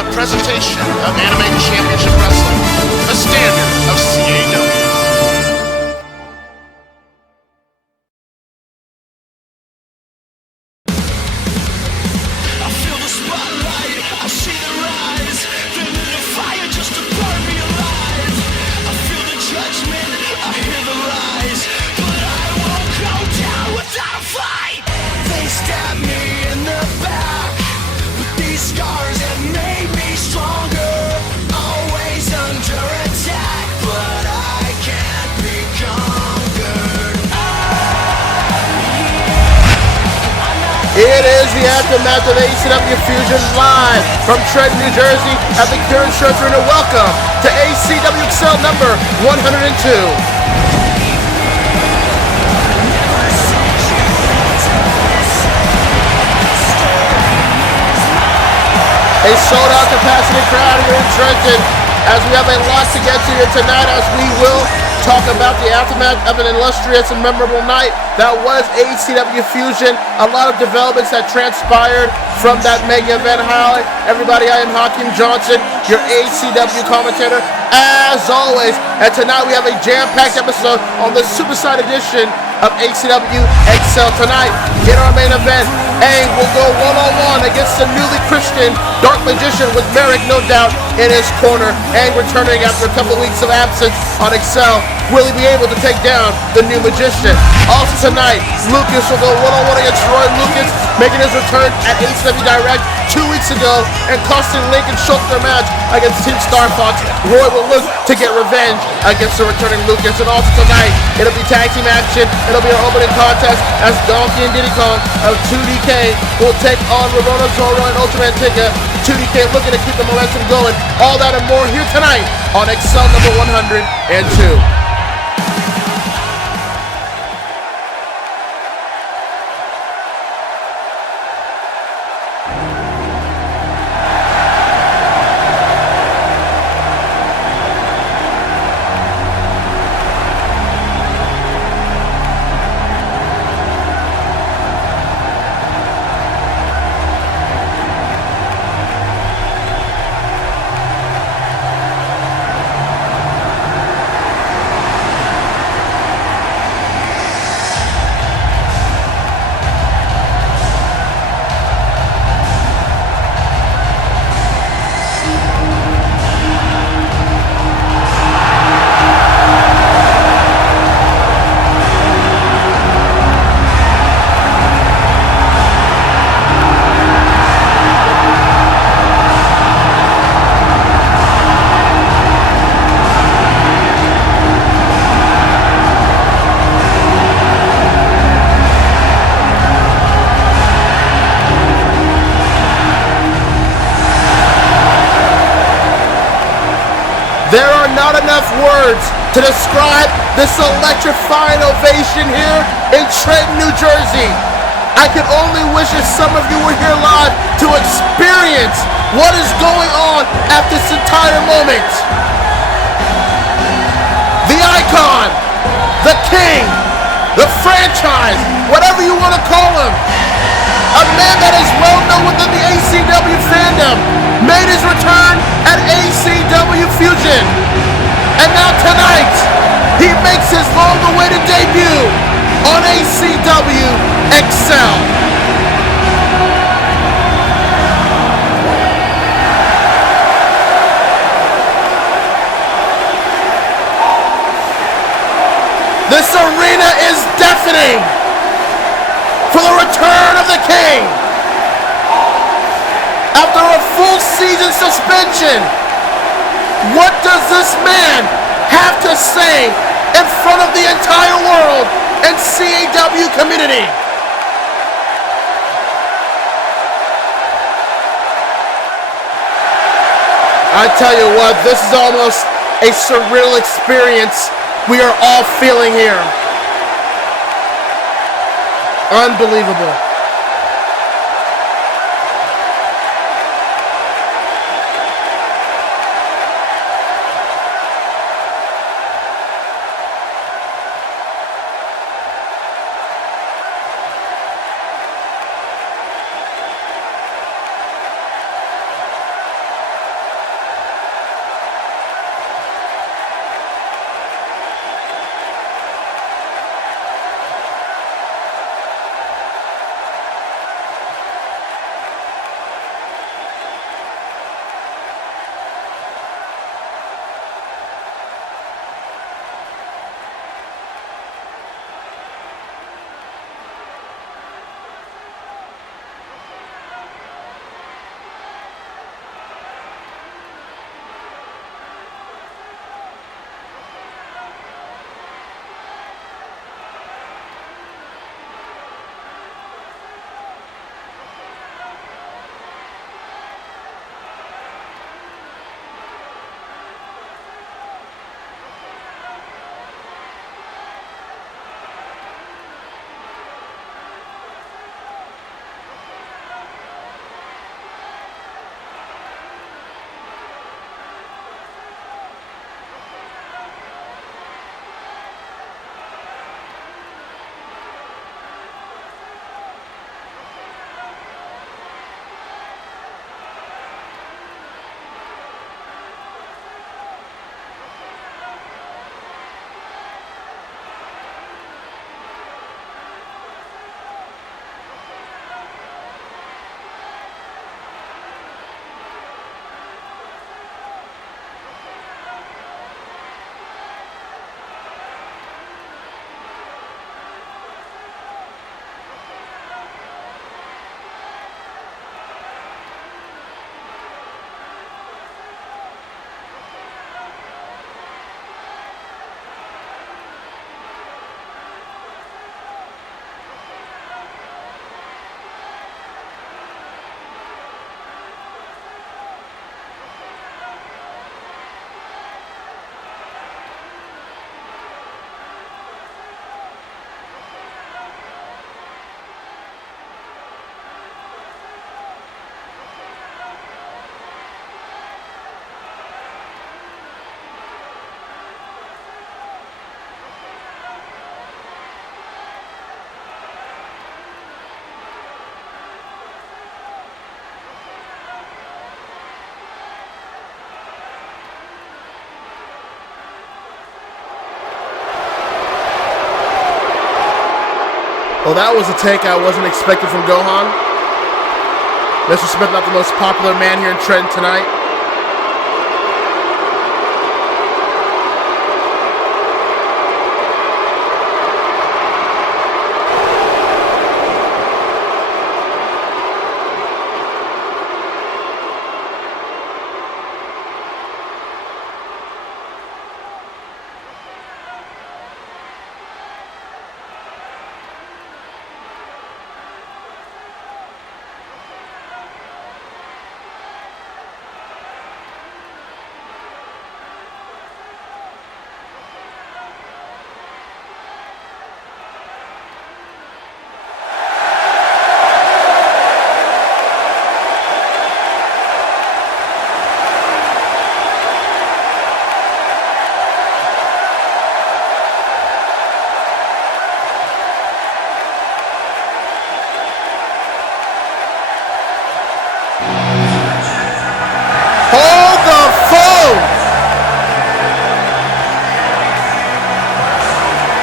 a presentation of Anime Championship Wrestling, a standard of CAW. It is the aftermath of ACW Fusion live from Trenton, New Jersey at the Cure Insurance Arena. Welcome to ACW XL number 102. A sold-out capacity crowd here in Trenton as we have a lot to get to here tonight, as we will talk about the aftermath of an illustrious and memorable night that was ACW Fusion. A lot of developments that transpired from that mega event highlight. Everybody, I am Hakeem Johnson, your ACW commentator, as always. And tonight we have a jam-packed episode on the Superside edition of ACW XL. Tonight, in our main event, Aang will go one-on-one against the newly Christian Dark Magician with Marik, no doubt, in his corner. Aang returning after a couple weeks of absence on XL. Will he be able to take down the new Magician? Also tonight, Lucas will go one-on-one against Roy Lucas, making his return at ACW Direct 2 weeks ago and costing Link and Shulk their match against Team Star Fox. Roy will look to get revenge against the returning Lucas. And also tonight, it'll be tag team action. It'll be an opening contest as Donkey and Diddy Kong of 2DK will take on Roronoa, Zoro, and Ultraman Tiga. 2DK looking to keep the momentum going. All that and more here tonight on XL number 102. There are not enough words to describe this electrifying ovation here in Trenton, New Jersey. I can only wish that some of you were here live to experience what is going on at this entire moment. The icon, the king, the franchise, whatever you want to call him, a man that is well known within the ACW fandom, made his return at ACW Fusion. And now tonight, he makes his long-awaited debut on ACW XL. This arena is deafening for the return of the king. After a full season suspension, what does this man have to say in front of the entire world and CAW community? I tell you what, this is almost a surreal experience we are all feeling here. Unbelievable. Well, that was a take I wasn't expecting from Gohan. Mr. Smith, not the most popular man here in Trenton tonight.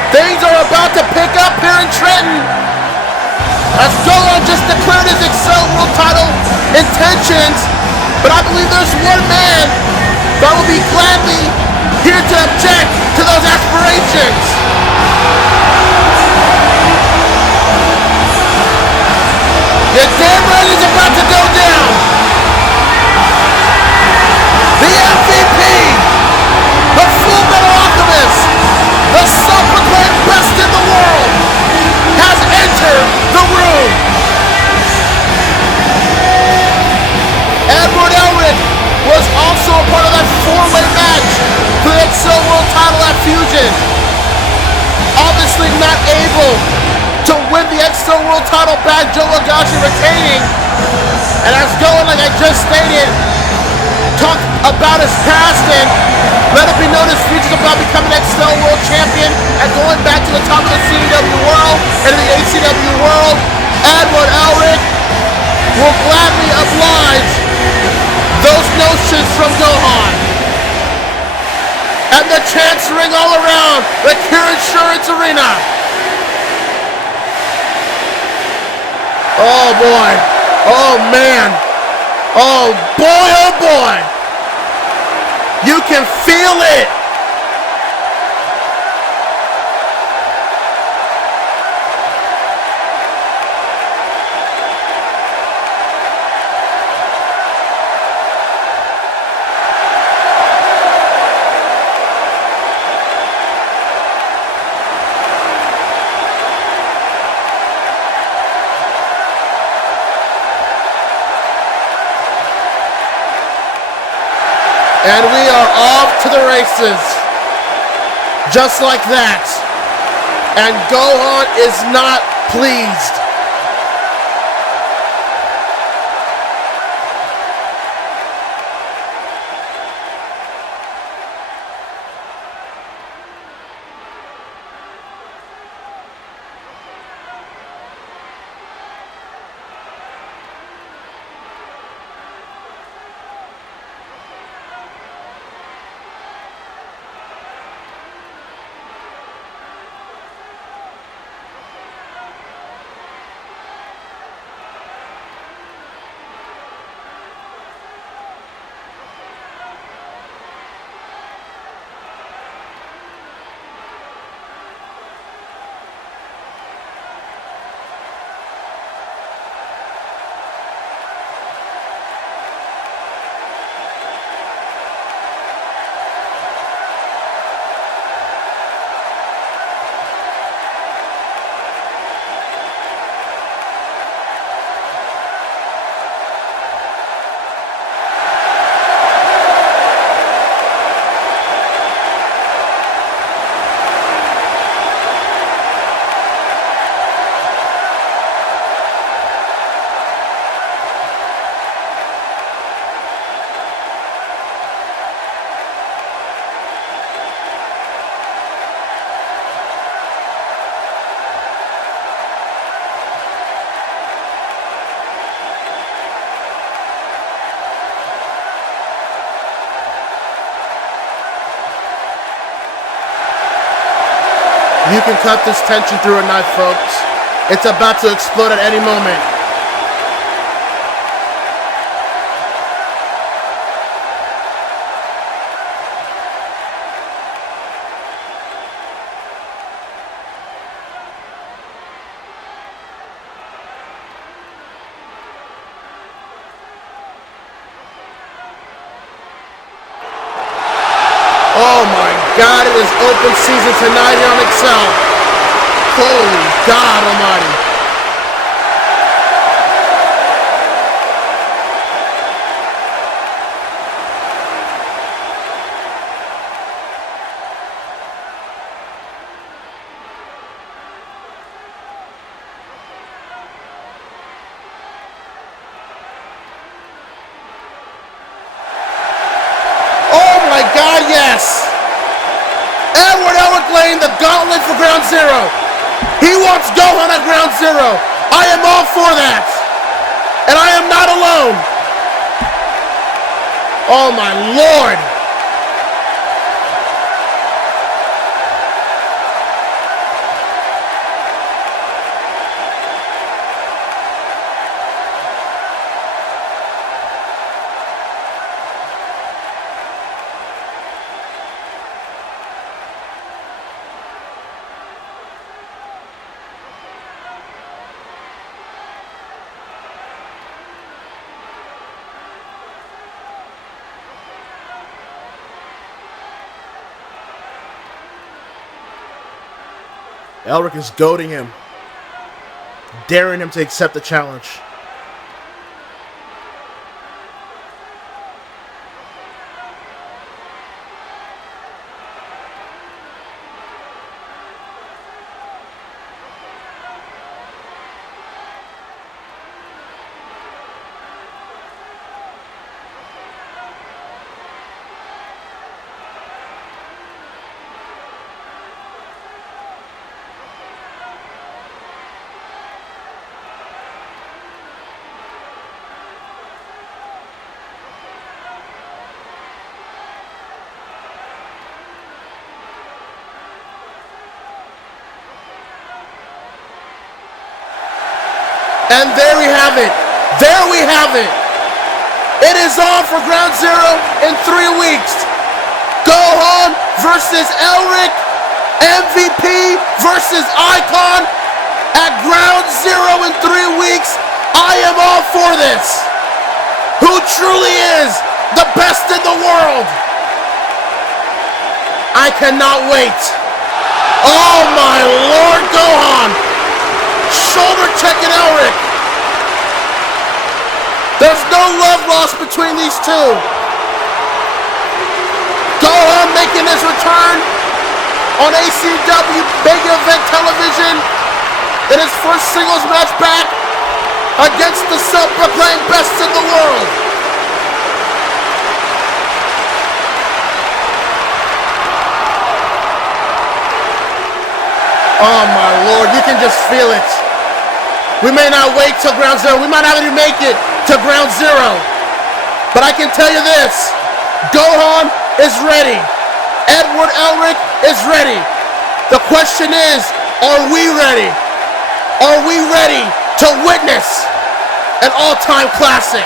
Things are about to pick up here in Trenton as Gohan just declared his Excel World title intentions, but I believe there's one man that will be gladly here to object to those aspirations. Your damn right is about to go down. The MVP, the Full Metal Alchemist, the self-proclaimed best in the world, has entered the room. Edward Elric was also a part of that four-way match for the Excel World title at Fusion. Obviously not able to win the Excel World title back, Joe Higashi retaining. And as Gohan, like I just stated, talked about his past and let it be known his future about becoming Excel World Champion and going back to the top of the CW world and the ACW world. Edward Elric will gladly oblige those notions from Gohan. And the chants ring all around the Cure Insurance Arena. Oh boy. Oh man. Oh boy, oh boy. You can feel it. And we are off to the races. Just like that. And Gohan is not pleased. You can cut this tension through a knife, folks. It's about to explode at any moment. Oh my God, it is open season tonight here on Excel. Holy God Almighty. Yes! Elric laying the gauntlet for Ground Zero. He wants Gohan at Ground Zero. I am all for that. And I am not alone. Oh my Lord. Elric is goading him, daring him to accept the challenge. And there we have it. There we have it. It is on for Ground Zero in 3 weeks. Gohan versus Elric. MVP versus Icon at Ground Zero in 3 weeks. I am all for this. Who truly is the best in the world? I cannot wait. Oh my Lord, Gohan. Shoulder checking Elric. There's no love lost between these two. Gohan making his return on ACW Big Event Television in his first singles match back against the self-proclaimed best in the world. Oh my Lord, you can just feel it. We may not wait till Ground Zero. We might not even make it to Ground Zero. But I can tell you this. Gohan is ready. Edward Elric is ready. The question is, are we ready? Are we ready to witness an all-time classic?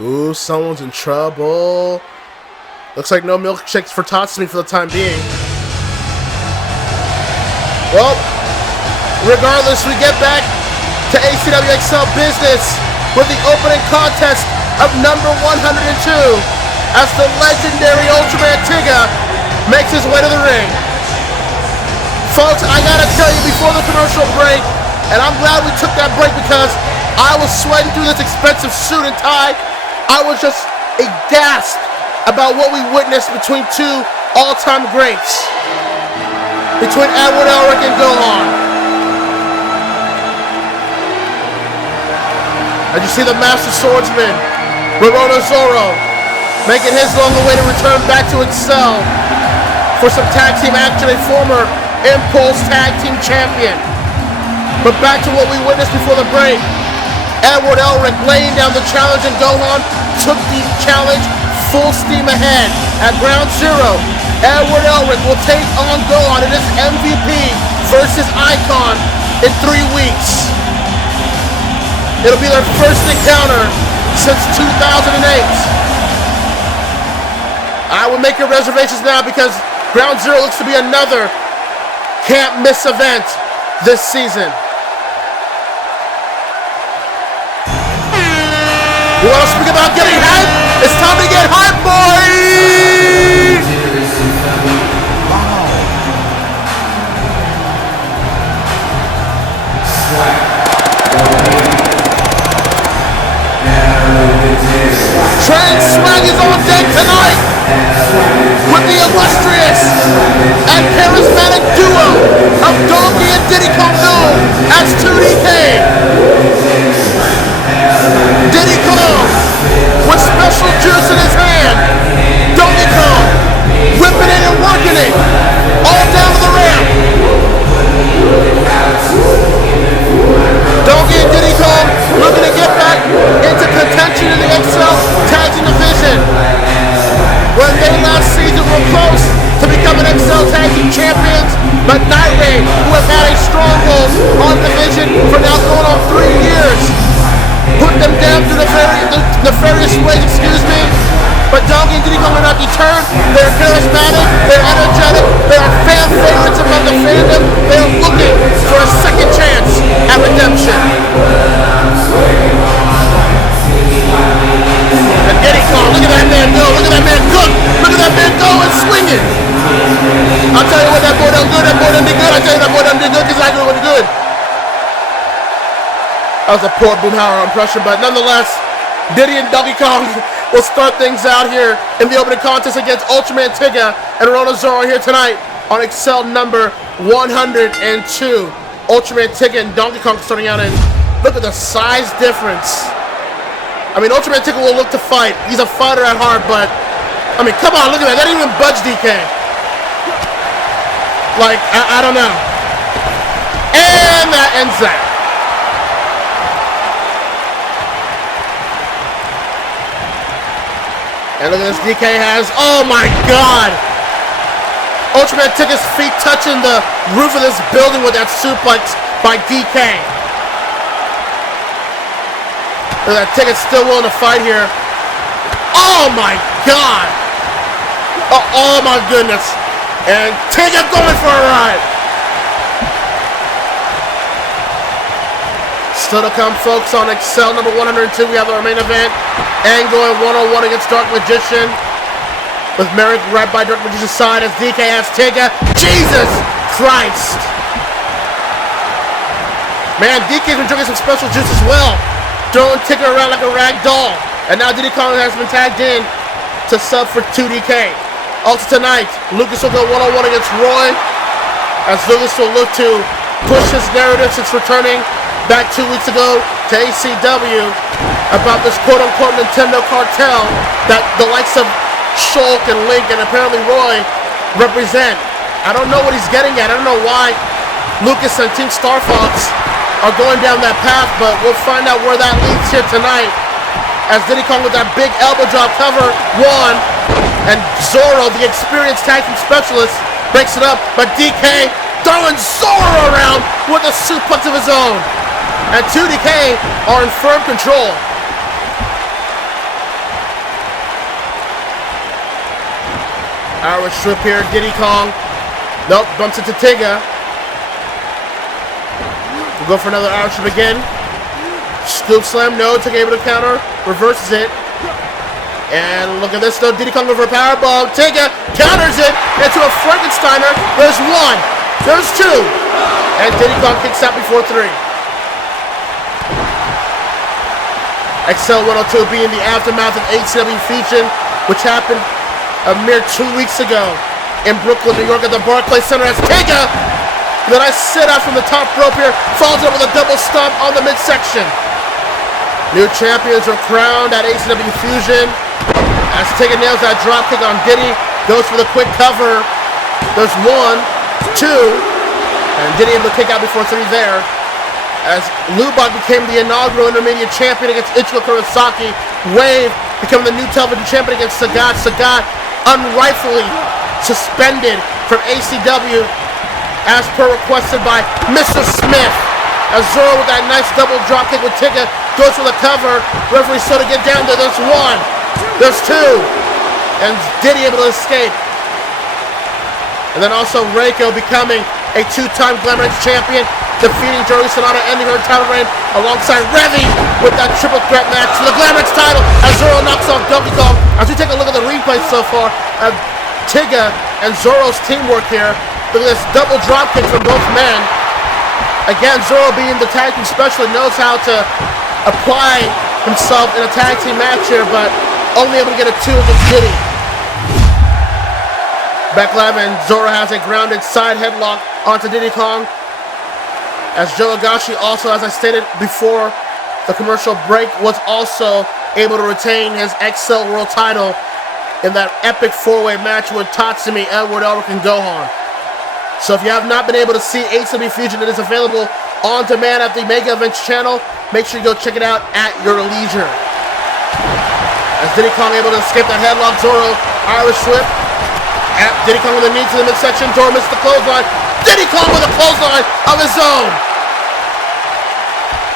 Ooh, someone's in trouble. Looks like no milkshakes for Tatsumi for the time being. Well, regardless, we get back to ACW XL business with the opening contest of number 102 as the legendary Ultraman Tiga makes his way to the ring. Folks, I gotta tell you before the commercial break, and I'm glad we took that break because I was sweating through this expensive suit and tie. I was just aghast about what we witnessed between two all-time greats. Between Elric and Gohan. As you see the Master Swordsman, Roronoa Zoro, making his long awaited return back to Excel for some tag team action, a former Impulse Tag Team Champion. But back to what we witnessed before the break. Elric laying down the challenge, and Gohan took the challenge full steam ahead. At Ground Zero, Elric will take on Gohan in his MVP versus Icon in 3 weeks. It'll be their first encounter since 2008. I will make your reservations now because Ground Zero looks to be another can't miss event this season. You want to speak about getting hype? It's time to get hype, boys! Train Swag is on deck tonight with the illustrious and charismatic duo of Donkey and Diddy Kong known as 2DK. Diddy Kong with special juice in his hand. Donkey Kong whipping it and working it all down to the ramp. Donkey and Diddy Kong looking to get back into contention in the XL Tag Team Division. When they last season were close to becoming XL Tag Team Champions, but Night Raid, who have had a stronghold on the division for now going on 3 years, put them down through nefarious ways, But Donkey and Diddy Kong are not deterred. They're charismatic, they're energetic, they are fan favorites among the fandom. They are looking for a second chance at redemption. And Diddy Kong, look at that man go, look at that man cook, look at that man go and swing it. I'll tell you what, that boy done good, that boy done did good. I'll tell you that boy done did good because I know what he good. That was a poor Boomhauer impression, but nonetheless, Diddy and Donkey Kong will start things out here in the opening contest against Ultraman Tiga and Roronoa Zoro here tonight on Excel number 102. Ultraman Tiga and Donkey Kong starting out, and look at the size difference. I mean, Ultraman Tiga will look to fight. He's a fighter at heart, but I mean, come on, look at that. That didn't even budge DK. Like, I don't know. And that ends that. And look at this, DK has, oh my god! Ultraman took his feet touching the roof of this building with that suplex by DK. Look at that, Tiga's still willing to fight here. Oh my god! Oh my goodness. And Tiga going for a ride. Still to come, folks, on Excel number 102. We have our main event. Aang going one-on-one against Dark Magician. With Marik right by Dark Magician's side as DK has Tiga. Jesus Christ! Man, DK's been drinking some special juice as well. Throwing Tiga around like a rag doll. And now Diddy Kong has been tagged in to sub for 2DK. Also tonight, Lucas will go one-on-one against Roy. As Lucas will look to push his narrative since returning back 2 weeks ago to ACW about this quote-unquote Nintendo cartel that the likes of Shulk and Link and apparently Roy represent. I don't know what he's getting at. I don't know why Lucas and Team Star Fox are going down that path, but we'll find out where that leads here tonight as Diddy Kong with that big elbow drop cover won, and Zoro, the experienced tag team specialist, breaks it up, but DK throwing Zoro around with a suplex of his own. And 2DK are in firm control. Irish whip here, Diddy Kong. Nope, bumps into Tiga. We'll go for another Irish whip again. Scoop slam, no, Tiga able to counter, reverses it. And look at this though, Diddy Kong over a powerbomb. Tiga counters it into a Frankensteiner. There's one, there's two. And Diddy Kong kicks out before three. XL 102 being the aftermath of ACW Fusion, which happened a mere 2 weeks ago in Brooklyn, New York at the Barclays Center as Tiga, then I sit out from the top rope here, follows it up with a double stomp on the midsection. New champions are crowned at ACW Fusion as Tiga nails that drop kick on Diddy, goes for the quick cover. There's one, two, and Diddy able to kick out before three there. As Lubach became the inaugural intermediate champion against Ichiro Kurosaki, Wave becoming the new television champion against Sagat. Sagat unrightfully suspended from ACW as per requested by Mr. Smith. As Zoro with that nice double drop kick with Tiga goes for the cover. Referee Soda get down there. There's one, there's two, and Diddy able to escape. And then also Reiko becoming a two-time Glamor X champion, defeating Juri Sanada, ending her title reign alongside Revy with that triple threat match for the Glamor X title as Zoro knocks off Donkey Kong. As we take a look at the replay so far of Tiga and Zoro's teamwork here, look at this double drop kick from both men. Again, Zoro being the tag team specialist knows how to apply himself in a tag team match here, but only able to get a two against Diddy. Back live, and Zoro has a grounded side headlock onto Diddy Kong. As Joe Higashi also, as I stated before the commercial break, was also able to retain his XL World title in that epic four-way match with Tatsumi, Edward, Elric, and Gohan. So if you have not been able to see ACW Fusion, it is available on demand at the Mega Events channel. Make sure you go check it out at your leisure. As Diddy Kong able to escape that headlock, Zoro, Irish whip. Diddy Kong with a knee to the midsection. Zoro misses the clothesline. Diddy Kong with a clothesline of his own.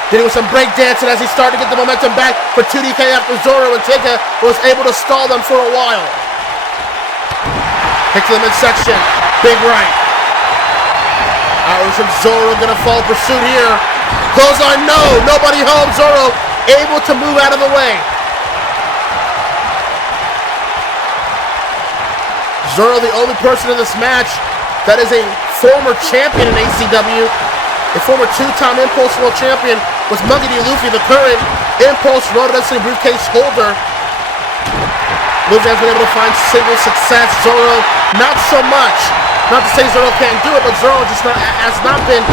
Diddy with some break dancing as he started to get the momentum back for 2DK after Zoro and Tiga was able to stall them for a while. Kick to the midsection. Big right. Irish from Zoro gonna follow pursuit here. Clothesline, no. Nobody home. Zoro able to move out of the way. Zoro, the only person in this match that is a former champion in ACW, a former two-time Impulse World Champion, was Monkey D. Luffy, the current Impulse Road Wrestling briefcase holder. Luffy has been able to find single success. Zoro, not so much. Not to say Zoro can't do it, but Zoro just has not been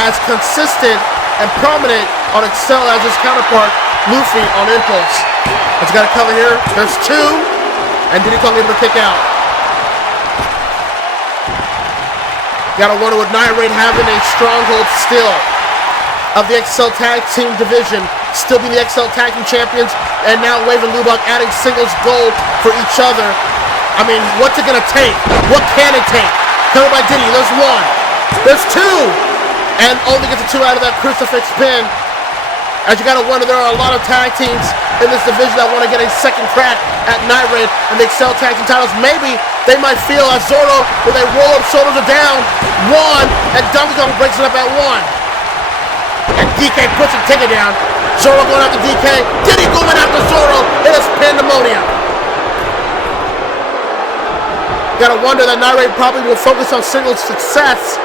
as consistent and prominent on Excel as his counterpart, Luffy, on Impulse. Has got a cover here. There's two, and Diddy Kong able to kick out. Gotta wonder with Night Raid having a stronghold still of the XL Tag Team division, still being the XL Tag Team champions, and now Wave and Lubach adding singles gold for each other. I mean, what's it gonna take? What can it take? Covered by Diddy, there's one, there's two, and only gets a two out of that crucifix pin. As you gotta wonder, there are a lot of tag teams in this division that want to get a second crack at Night Raid and the Excel Tag Team titles. Maybe they might feel as Zoro with a roll-up, shoulders are down, one, and Donkey Kong breaks it up at one. And DK pushing Tiga down. Zoro going after DK. Diddy going after Zoro. It is pandemonium. Gotta wonder that Night Raid probably will focus on singles success,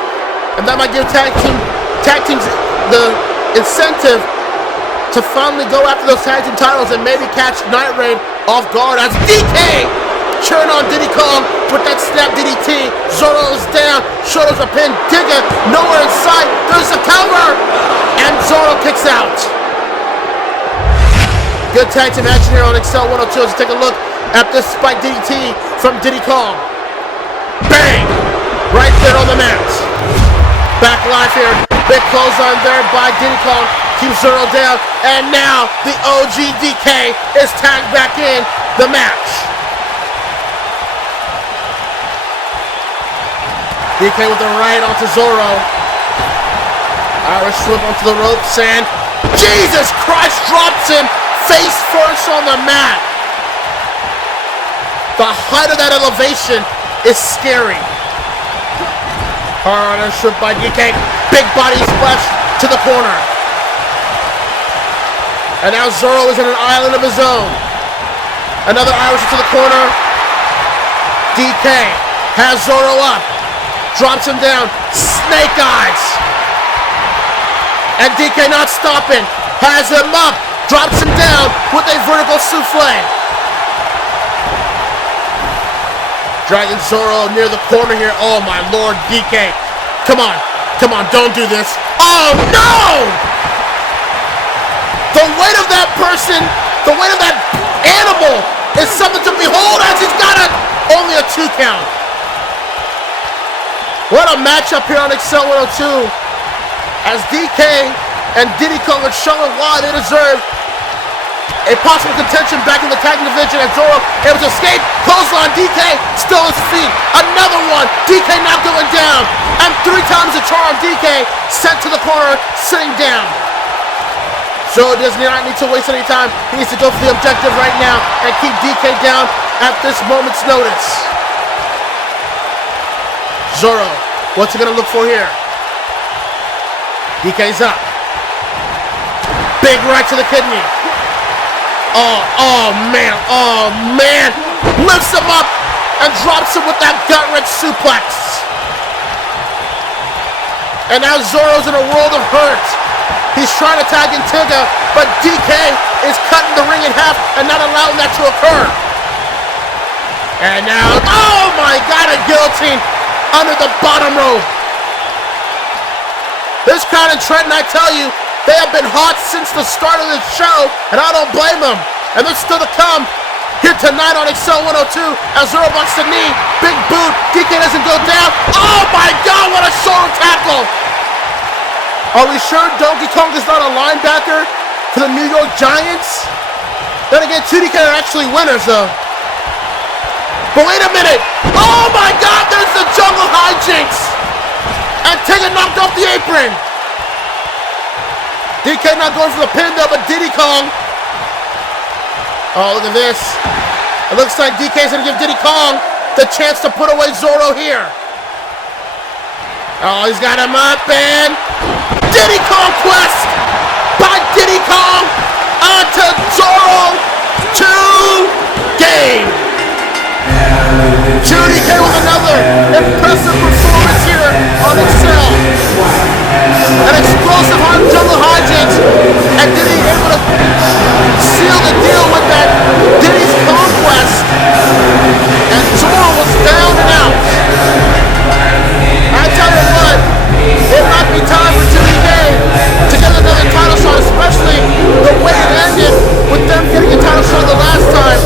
and that might give tag teams the incentive to finally go after those tag team titles and maybe catch Night Raid off guard as DK churn on Diddy Kong with that snap DDT. Zoro is down, shoulders are pinned. Tiga nowhere in sight. There's a cover, and Zoro kicks out. Good tag team action here on Excel 102. Let's take a look at this spike DDT from Diddy Kong. Bang! Right there on the mat. Back live here. Big clothesline there by Diddy Kong. Keeps Zoro down, and now the OG DK is tagged back in the match. DK with the right onto Zoro. Irish whip onto the ropes, and Jesus Christ drops him face first on the mat. The height of that elevation is scary. Hard on shoot by DK. Big body splash to the corner. And now Zoro is in an island of his own. Another Irish to the corner. DK has Zoro up. Drops him down. Snake eyes. And DK not stopping. Has him up. Drops him down with a vertical souffle. Dragging Zoro near the corner here. Oh my lord, DK. Come on. Come on, don't do this. Oh no! The weight of that person, the weight of that animal is something to behold as he's got only a 2 count. What a matchup here on Excel 102 as DK and Diddy Kong are showing why they deserve a possible contention back in the tag division, and Zoro able to escape. Clothesline, DK still his feet. Another one, DK not going down. And 3 times the charm, DK sent to the corner, sitting down. Zoro does not need to waste any time. He needs to go for the objective right now and keep DK down at this moment's notice. Zoro, what's he gonna look for here? DK's up. Big right to the kidney. Oh man. Lifts him up and drops him with that gut-wrench suplex. And now Zoro's in a world of hurt. He's trying to tag in Tiga, but DK is cutting the ring in half and not allowing that to occur. And now, oh my god, a guillotine under the bottom rope. This crowd in Trenton, I tell you, they have been hot since the start of this show, and I don't blame them. And there's still to come here tonight on Excel 102 as Zoro bucks the knee. Big boot. DK doesn't go down. Oh my god, what a shoulder tackle. Are we sure Donkey Kong is not a linebacker for the New York Giants? Then again, 2DK are actually winners though. But wait a minute. Oh my god, there's the jungle hijinks. And Tiga knocked off the apron. DK not going for the pin though, but Diddy Kong. Oh, look at this. It looks like DK's gonna give Diddy Kong the chance to put away Zoro here. Oh, he's got him up and Diddy Kong quest by Diddy Kong onto Zoro to game. 2DK with another impressive performance here on Excel. An explosive jungle hijinks, and Diddy able to seal the deal with that Diddy's conquest, and Zoro was down and out. I tell you what, it might be time for 2DK to get another title shot, especially the way it ended with them getting a title shot the last time.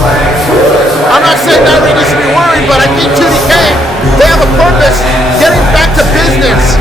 I'm not saying that really needs to be worried, but I think 2DK, they have a purpose, getting back to business.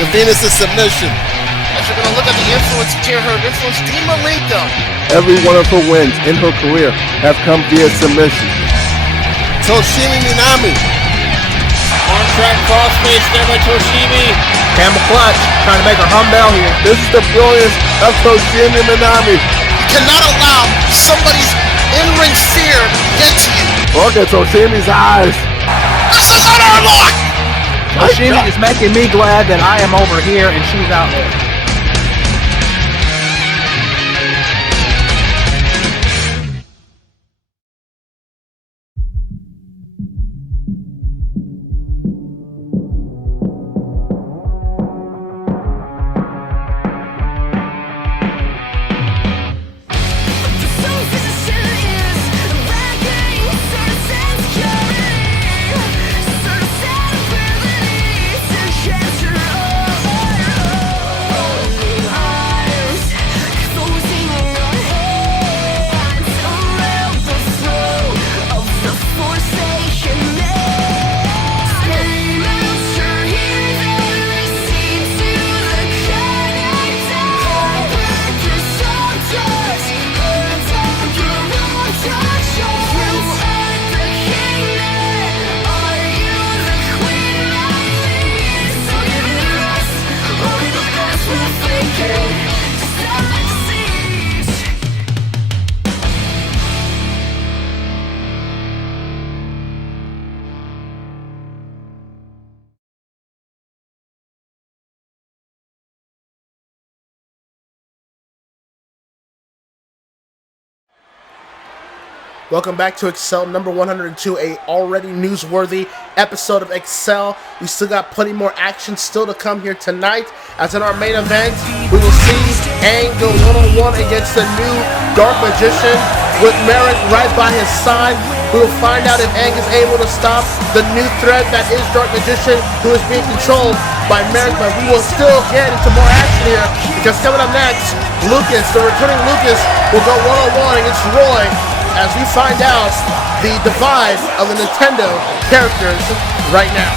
The Venus is submission. As you're gonna look at the influence tier, her influence Team Malika. Every one of her wins in her career have come via submission. Toshimi Minami. Arm track crossface there by Toshimi. Camel clutch, trying to make her humble here. This is the brilliance of Toshimi Minami. You cannot allow somebody's in-ring fear get to you. Look at Toshimi's eyes. This is an airlock! Toshimi is making me glad that I am over here and she's out there. Welcome back to Excel number 102, a already newsworthy episode of Excel. We still got plenty more action still to come here tonight. As in our main event, we will see Aang go one-on-one against the new Dark Magician with Marik right by his side. We will find out if Aang is able to stop the new threat that is Dark Magician, who is being controlled by Marik. But we will still get into more action here, because coming up next, Lucas, the returning Lucas, will go one-on-one against Roy, as we find out the divide of the Nintendo characters right now.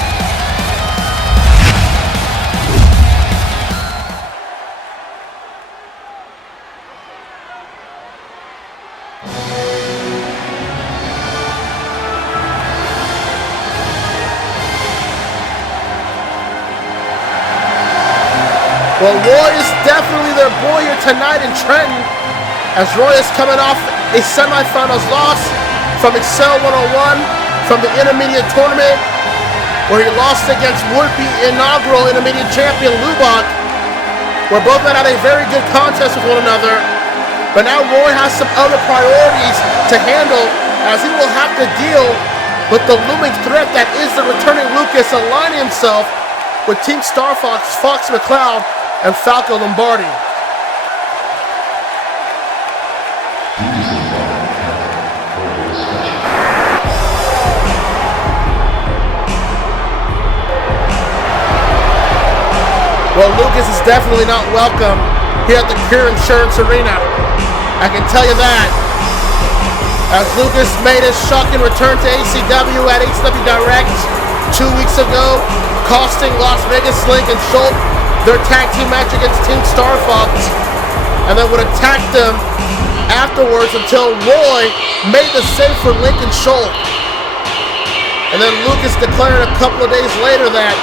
Well, Roy is definitely their boy here tonight in Trenton, as Roy is coming off a semifinals loss from Excel 101 from the intermediate tournament, where he lost against would-be inaugural intermediate champion Lubach, where both men had a very good contest with one another. But now Roy has some other priorities to handle, as he will have to deal with the looming threat that is the returning Lucas, aligning himself with Team Star Fox, Fox McCloud, and Falco Lombardi. Well, Lucas is definitely not welcome here at the Pure Insurance Arena. I can tell you that. As Lucas made his shocking return to ACW at ACW Direct 2 weeks ago, costing Las Vegas Link and Shulk their tag team match against Team Star Fox, and then would attack them afterwards until Roy made the save for Link and Shulk. And then Lucas declared a couple of days later that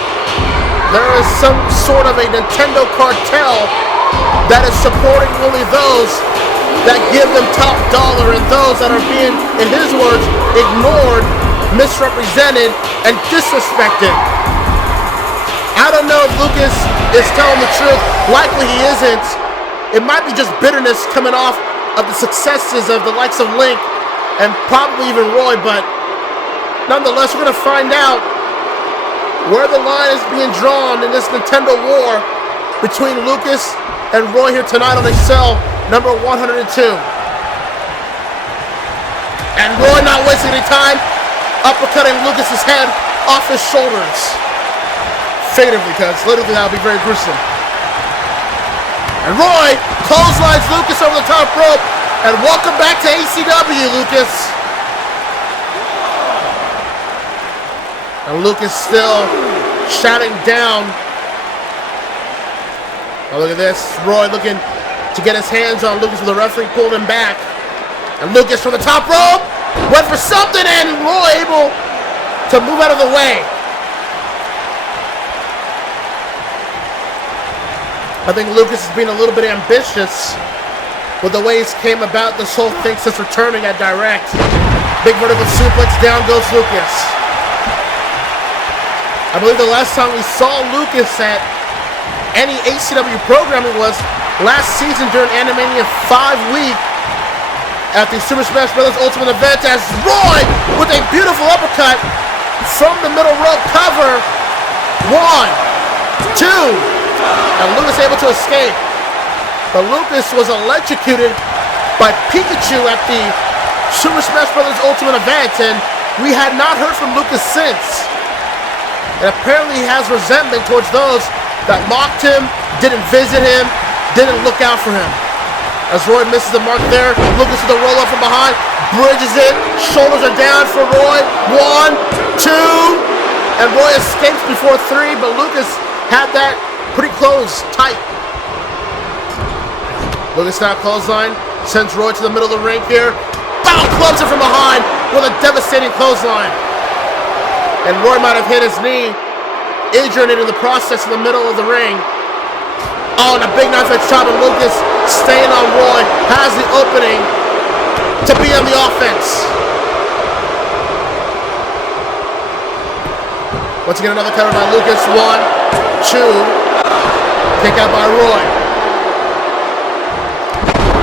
there is some sort of a Nintendo cartel that is supporting only those that give them top dollar and those that are being, in his words, ignored, misrepresented, and disrespected. I don't know if Lucas is telling the truth. Likely he isn't. It might be just bitterness coming off of the successes of the likes of Link and probably even Roy, but nonetheless, we're going to find out where the line is being drawn in this Nintendo war between Lucas and Roy here tonight on Excel number 102. And Roy not wasting any time, uppercutting Lucas's head off his shoulders. Figuratively, because literally that would be very gruesome. And Roy clotheslines Lucas over the top rope, and welcome back to ACW, Lucas. And Lucas still shouting down Oh, look at this. Roy looking to get his hands on Lucas, but the referee pulled him back. And Lucas from the top rope went for something, and Roy able to move out of the way. I think Lucas is being a little bit ambitious with the way he's came about this whole thing since returning at Direct. Big vertical suplex, down goes Lucas. I believe the last time we saw Lucas at any ACW programming was last season during Animania 5 Week at the Super Smash Bros. Ultimate event, as Roy with a beautiful uppercut from the middle rope cover. 1, 2, and Lucas able to escape. But Lucas was electrocuted by Pikachu at the Super Smash Bros. Ultimate event, and we had not heard from Lucas since. And apparently he has resentment towards those that mocked him, didn't visit him, didn't look out for him. As Roy misses the mark there, Lucas with the roll up from behind, bridges it, shoulders are down for Roy. 1, 2, and Roy escapes before 3, but Lucas had that pretty close, tight. Lucas now clothesline, sends Roy to the middle of the ring here. Bow clubs it from behind with a devastating clothesline. And Roy might have hit his knee, injuring it in the process in the middle of the ring. Oh, and a big knife edge chop, and Lucas staying on Roy, has the opening to be on the offense. Once again, another cover by Lucas. 1, 2, kick out by Roy.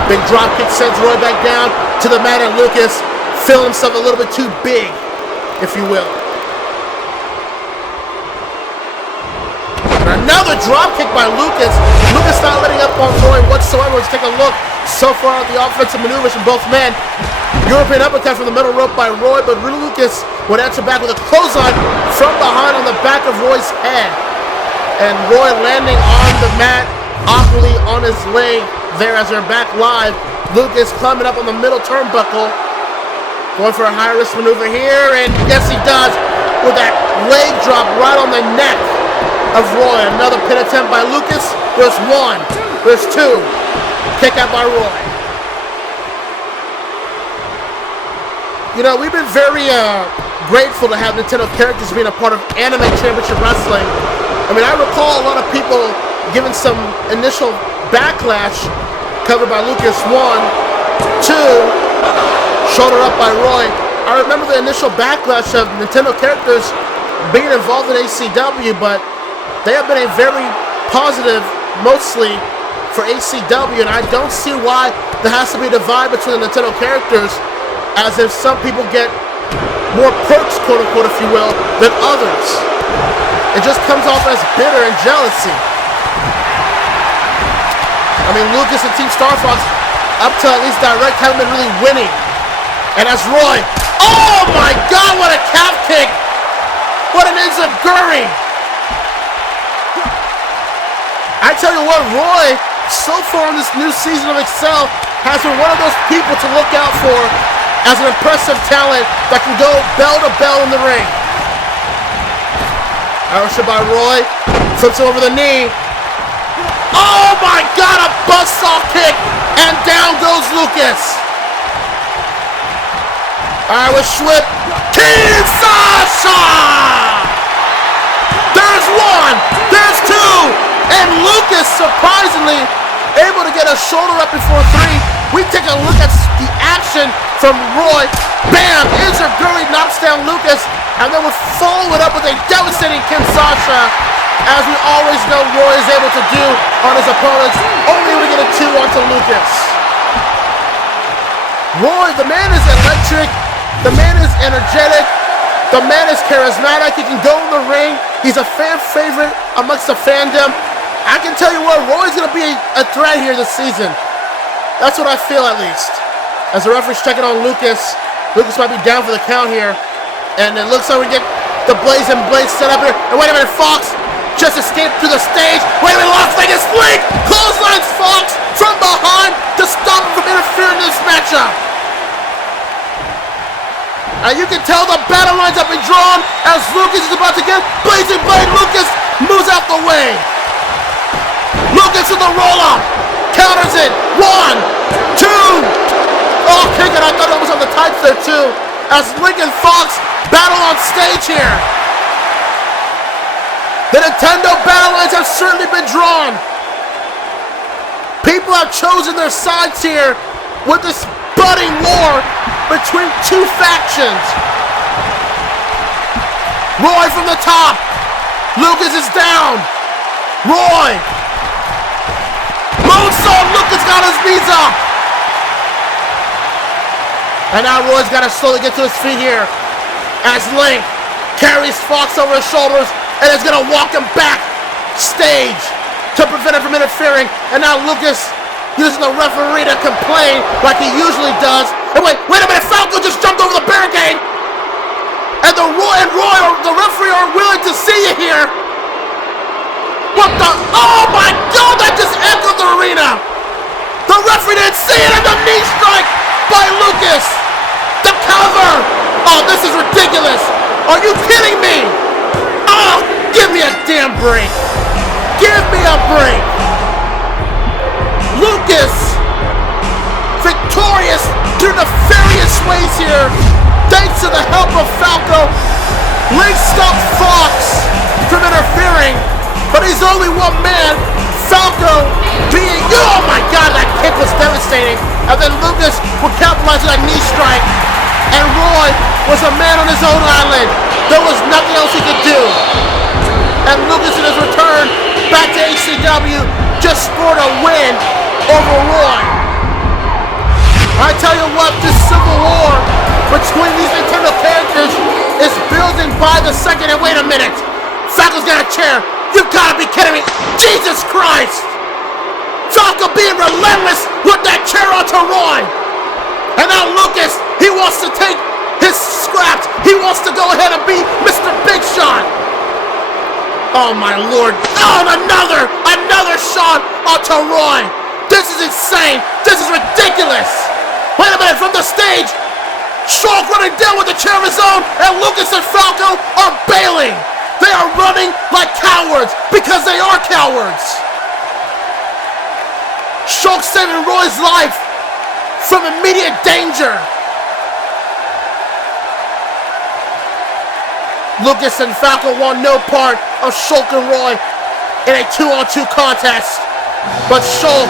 Big drop kick sends Roy back down to the mat, and Lucas feeling himself a little bit too big, if you will. Another drop kick by Lucas. Lucas not letting up on Roy whatsoever. Let's take a look so far at the offensive maneuvers from both men. European uppercut from the middle rope by Roy, but Lucas would answer back with a clothesline from behind on the back of Roy's head. And Roy landing on the mat, awkwardly on his leg there as they're back live. Lucas climbing up on the middle turnbuckle. Going for a high-risk maneuver here, and yes, he does, with that leg drop right on the neck of Roy. Another pin attempt by Lucas. There's 1, there's 2. Kick out by Roy. You know, we've been very grateful to have Nintendo characters being a part of Anime Championship Wrestling. I mean, I recall a lot of people giving some initial backlash covered by Lucas. 1, 2, shoulder up by Roy. I remember the initial backlash of Nintendo characters being involved in ACW, but they have been a very positive, mostly, for ACW, and I don't see why there has to be a divide between the Nintendo characters, as if some people get more perks, quote-unquote, if you will, than others. It just comes off as bitter and jealousy. I mean, Lucas and Team Star Fox, up to at least Direct, haven't been really winning. And as Roy, oh my God, what a calf kick! What an enziguri! I tell you what, Roy, so far in this new season of Excel, has been one of those people to look out for as an impressive talent that can go bell to bell in the ring. Irish by Roy, flips him over the knee. Oh my God, a buzzsaw kick, and down goes Lucas. Irish whip, Kinshasa! There's 1, there's 2, and Lucas surprisingly able to get a shoulder up before 3. We take a look at the action from Roy. Bam! Enziguri knocks down Lucas, and then we'll follow it up with a devastating Kinshasa, as we always know Roy is able to do on his opponents, only able to get a 2 onto Lucas. Roy, the man is electric, the man is energetic, the man is charismatic, he can go in the ring, he's a fan favorite amongst the fandom. I can tell you what, Roy's going to be a threat here this season. That's what I feel, at least. As the referee's checking on Lucas, Lucas might be down for the count here. And it looks like we get the Blazing Blade set up here. And wait a minute, Fox just escaped through the stage. Wait a minute, Las Vegas Link clotheslines Fox from behind to stop him from interfering in this matchup. And you can tell the battle lines have been drawn as Lucas is about to get Blazing Blade. Lucas moves out the way. Lucas Lucas with the roll-up. Counters it. 1, 2. Oh, kick it. I thought it was on the tights there, too. As Link and Fox battle on stage here. The Nintendo battle lines have certainly been drawn. People have chosen their sides here with this budding war between two factions. Roy from the top. Lucas is down. Roy. Moonsault. Lucas got his knees up. And now Roy's got to slowly get to his feet here as Link carries Fox over his shoulders and is going to walk him back stage to prevent him from interfering. And now Lucas using the referee to complain like he usually does. And wait a minute, Falco just jumped over the barricade. And Roy, the referee aren't willing to see you here. What the? Oh my God, that just echoed the arena. The referee didn't see it, and the knee strike by Lucas. The cover. Oh, this is ridiculous. Are you kidding me? Oh, give me a damn break. Give me a break. Lucas, victorious through nefarious ways here, thanks to the help of Falco. Link stopped Fox from interfering, but he's only one man. Falco being, oh my God, that kick was devastating. And then Lucas would capitalize on that knee strike. And Roy was a man on his own island. There was nothing else he could do. And Lucas in his return back to ACW just scored a win over Roy. I tell you what, this civil war between these Nintendo characters is building by the second. And wait a minute, Falco's got a chair. You've got to be kidding me. Jesus Christ. Falco being relentless with that chair onto Roy. And now Lucas, he wants to take his scraps. He wants to go ahead and be Mr. Big Shot. Oh my Lord. Oh, and another shot onto Roy. This is insane. This is ridiculous. Wait a minute, from the stage, Shulk running down with a chair of his own, and Lucas and Falco are bailing. They are running like cowards because they are cowards. Shulk saving Roy's life from immediate danger. Lucas and Falco want no part of Shulk and Roy in a 2-on-2 contest. But Shulk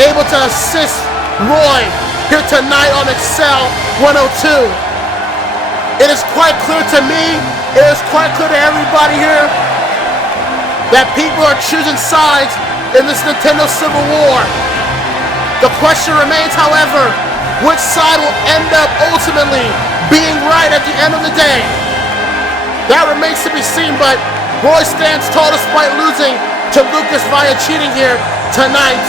able to assist Roy here tonight on Excel 102. It is quite clear to me, it is quite clear to everybody here that people are choosing sides in this Nintendo Civil War. The question remains, however, which side will end up ultimately being right at the end of the day? That remains to be seen, but Roy stands tall despite losing to Lucas via cheating here tonight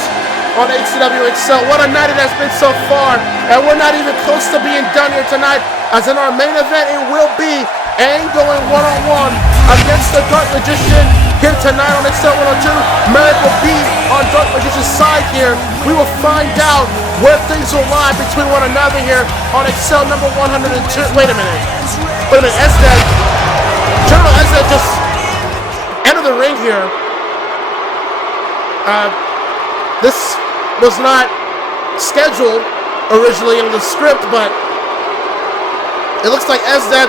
on ACW Excel. What a night it has been so far, and we're not even close to being done here tonight, as in our main event it will be Aang going one-on-one against the Dark Magician here tonight on Excel 102. Marik will be on Dark Magician's side here. We will find out where things will lie between one another here on Excel number 102. Wait a minute, Esdead. General Esdead just entered the ring here. This was not scheduled originally in the script, but it looks like Esdead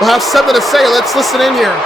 will have something to say. Let's listen in here.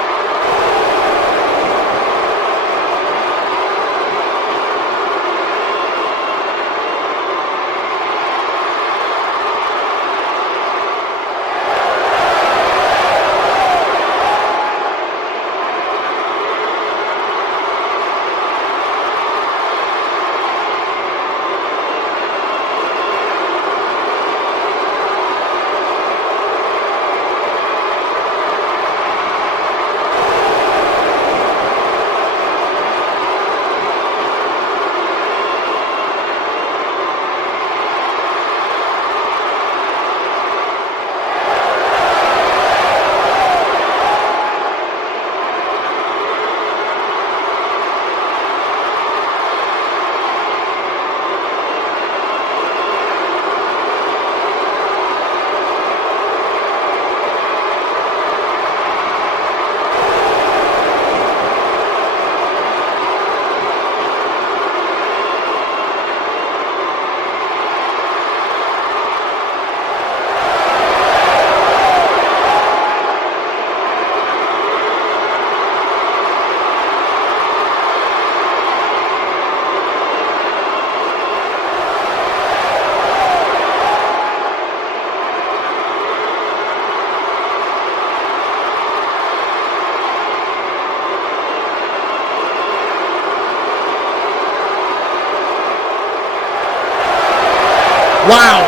Wow.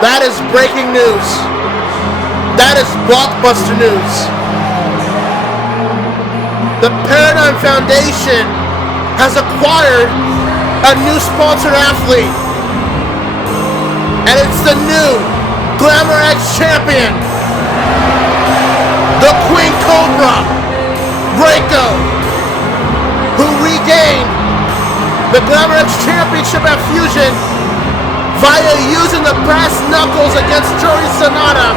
That is breaking news. That is blockbuster news. The Paradigm Foundation has acquired a new sponsored athlete. And it's the new Glamor X champion, the Queen Cobra, Reiko, who regained the Glamor X championship at Fusion via using the brass knuckles against Juri Sanada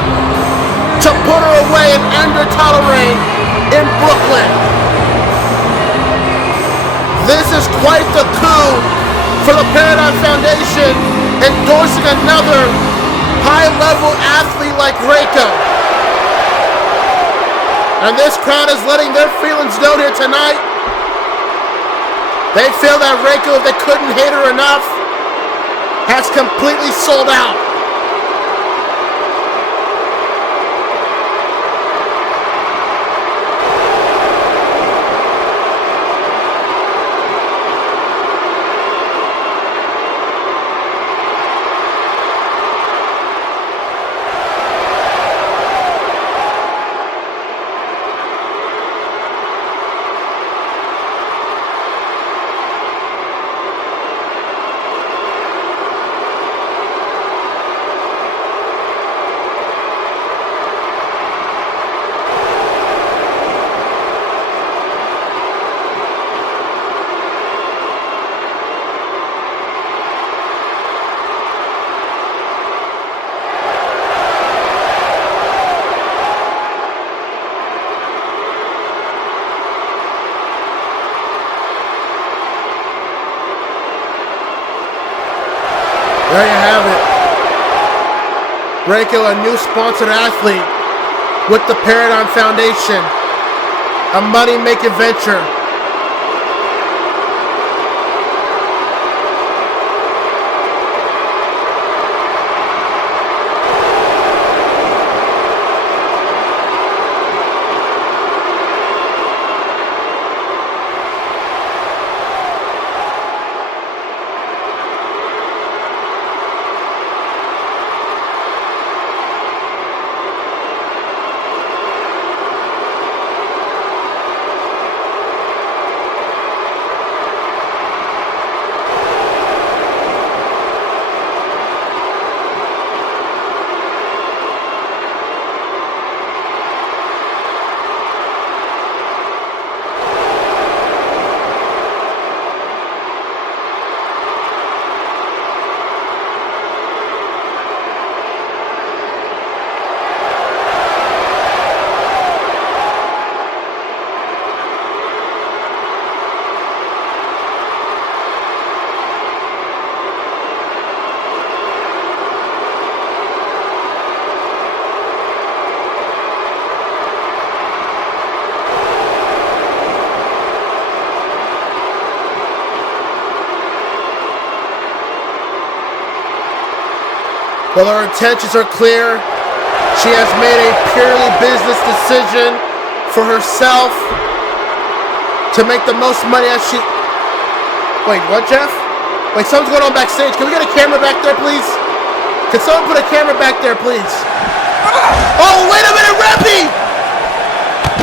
to put her away and end her title reign in Brooklyn. This is quite the coup for the Paradigm Foundation, endorsing another high-level athlete like Reiko. And this crowd is letting their feelings known here tonight. They feel that Reiko, if they couldn't hate her enough, has completely sold out. There you have it. Reiko, a new sponsored athlete with the Paradigm Foundation. A money-making venture. Well, her intentions are clear. She has made a purely business decision for herself to make the most money as she... Wait, what, Jeff? Wait, something's going on backstage. Can we get a camera back there, please? Can someone put a camera back there, please? Oh, wait a minute, Revy!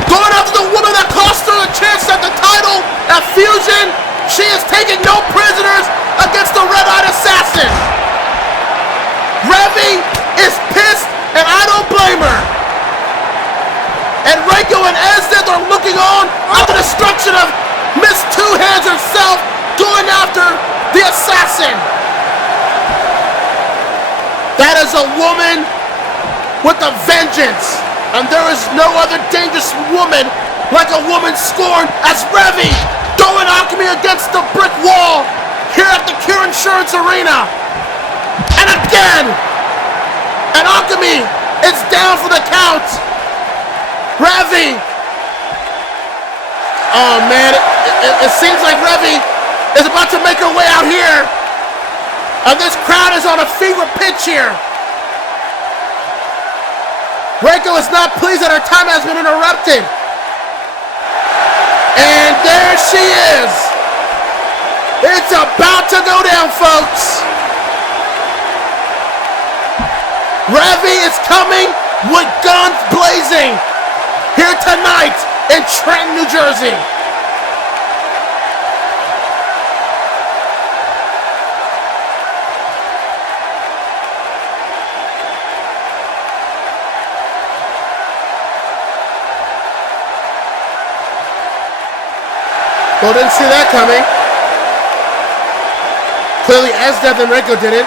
Going after the woman that cost her a chance at the title at Fusion. She is taking no prisoners against the red-eyed assassin. Revy is pissed, and I don't blame her. And Reiko and Esdet are looking on at the destruction of Miss Two Hands herself, going after the assassin. That is a woman with a vengeance, and there is no other dangerous woman like a woman scorned as Revy, throwing Alchemy against the brick wall here at the Cure Insurance Arena. And again, and Alchemy is down for the count. Revy. Oh man, it seems like Revy is about to make her way out here. And this crowd is on a fever pitch here. Reiko is not pleased that her time has been interrupted. And there she is. It's about to go down, folks. Revy is coming with guns blazing here tonight in Trenton, New Jersey. Well, didn't see that coming. Clearly, Esdeath and Reiko did it.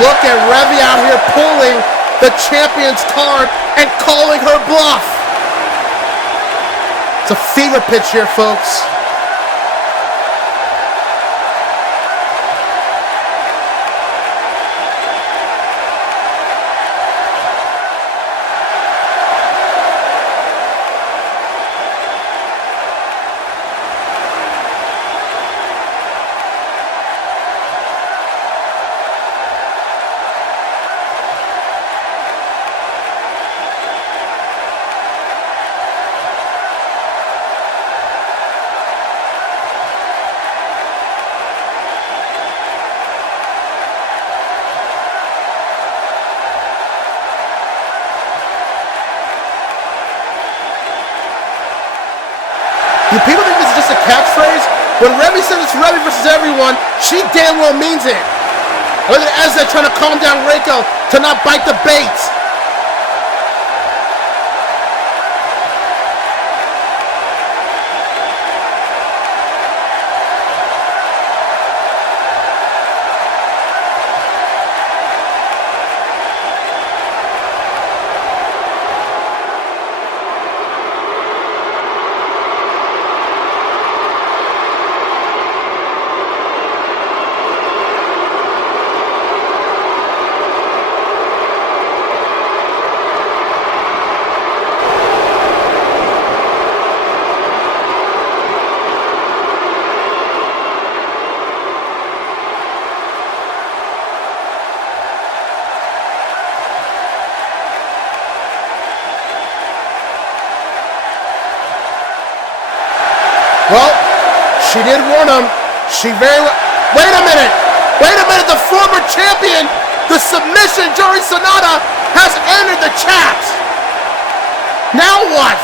Look at Revy out here pulling the champion's card and calling her bluff. It's a fever pitch here, folks. Do people think this is just a catchphrase? When Revy says it's Revy versus everyone, she damn well means it. Look at Ezra trying to calm down Reiko to not bite the bait. Well, she did warn him. She very well... Wait a minute! Wait a minute! The former champion, the submission, Juri Sanada, has entered the chat! Now what?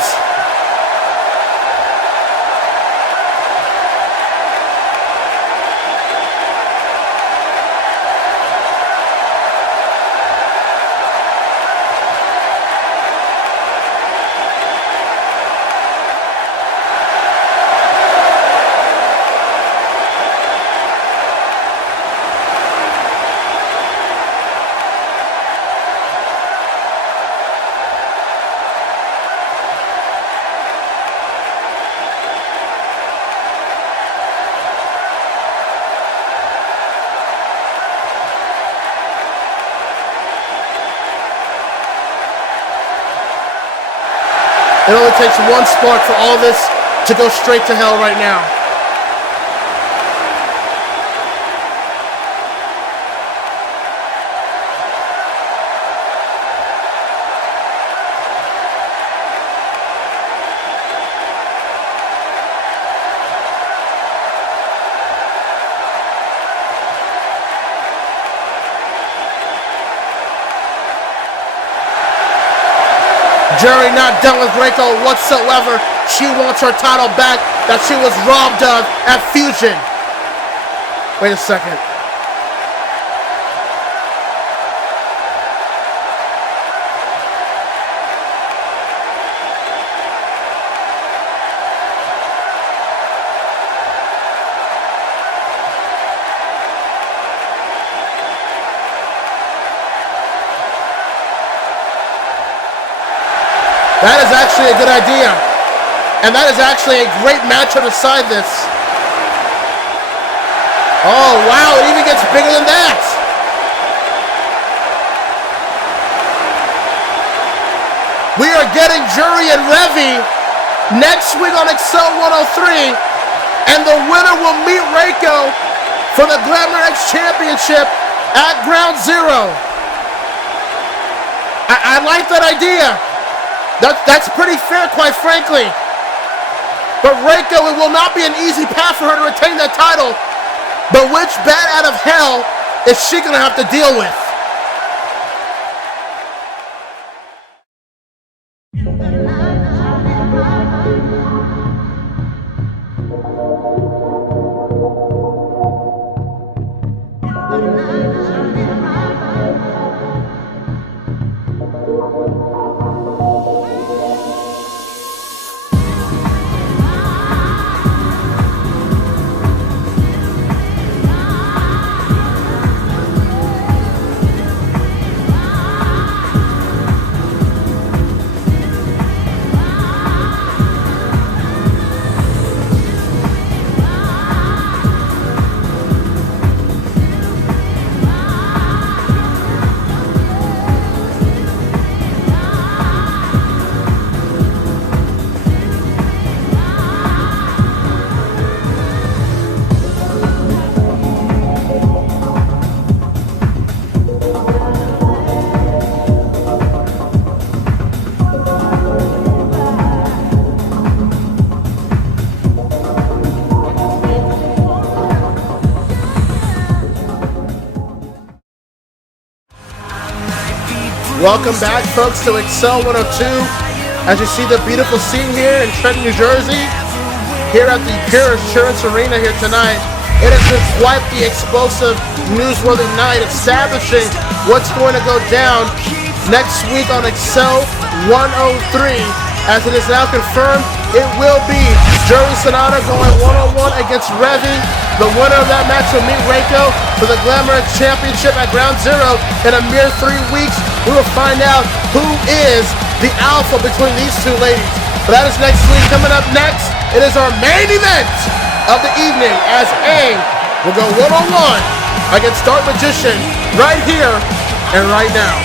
It only takes one spark for all this to go straight to hell right now. Juri not done with Reiko whatsoever. She wants her title back that she was robbed of at Fusion. Wait a second. That is actually a good idea. And that is actually a great match to decide this. Oh, wow, it even gets bigger than that. We are getting Juri and Revy next week on Excel 103. And the winner will meet Reiko for the Glamor X Championship at Ground Zero. I like that idea. That's pretty fair, quite frankly. But Reiko, it will not be an easy path for her to retain that title. But which bat out of hell is she going to have to deal with? Welcome back, folks, to Excel 102. As you see the beautiful scene here in Trenton, New Jersey, here at the Pure Insurance Arena here tonight, it has been quite the explosive, newsworthy night, establishing what's going to go down next week on Excel 103. As it is now confirmed, it will be Juri Sanada going one-on-one against Revy. The winner of that match will meet Reiko for the Glamor X Championship at Ground Zero. In a mere 3 weeks, we will find out who is the alpha between these two ladies. But that is next week. Coming up next, it is our main event of the evening as Aang will go one-on-one against Dark Magician right here and right now.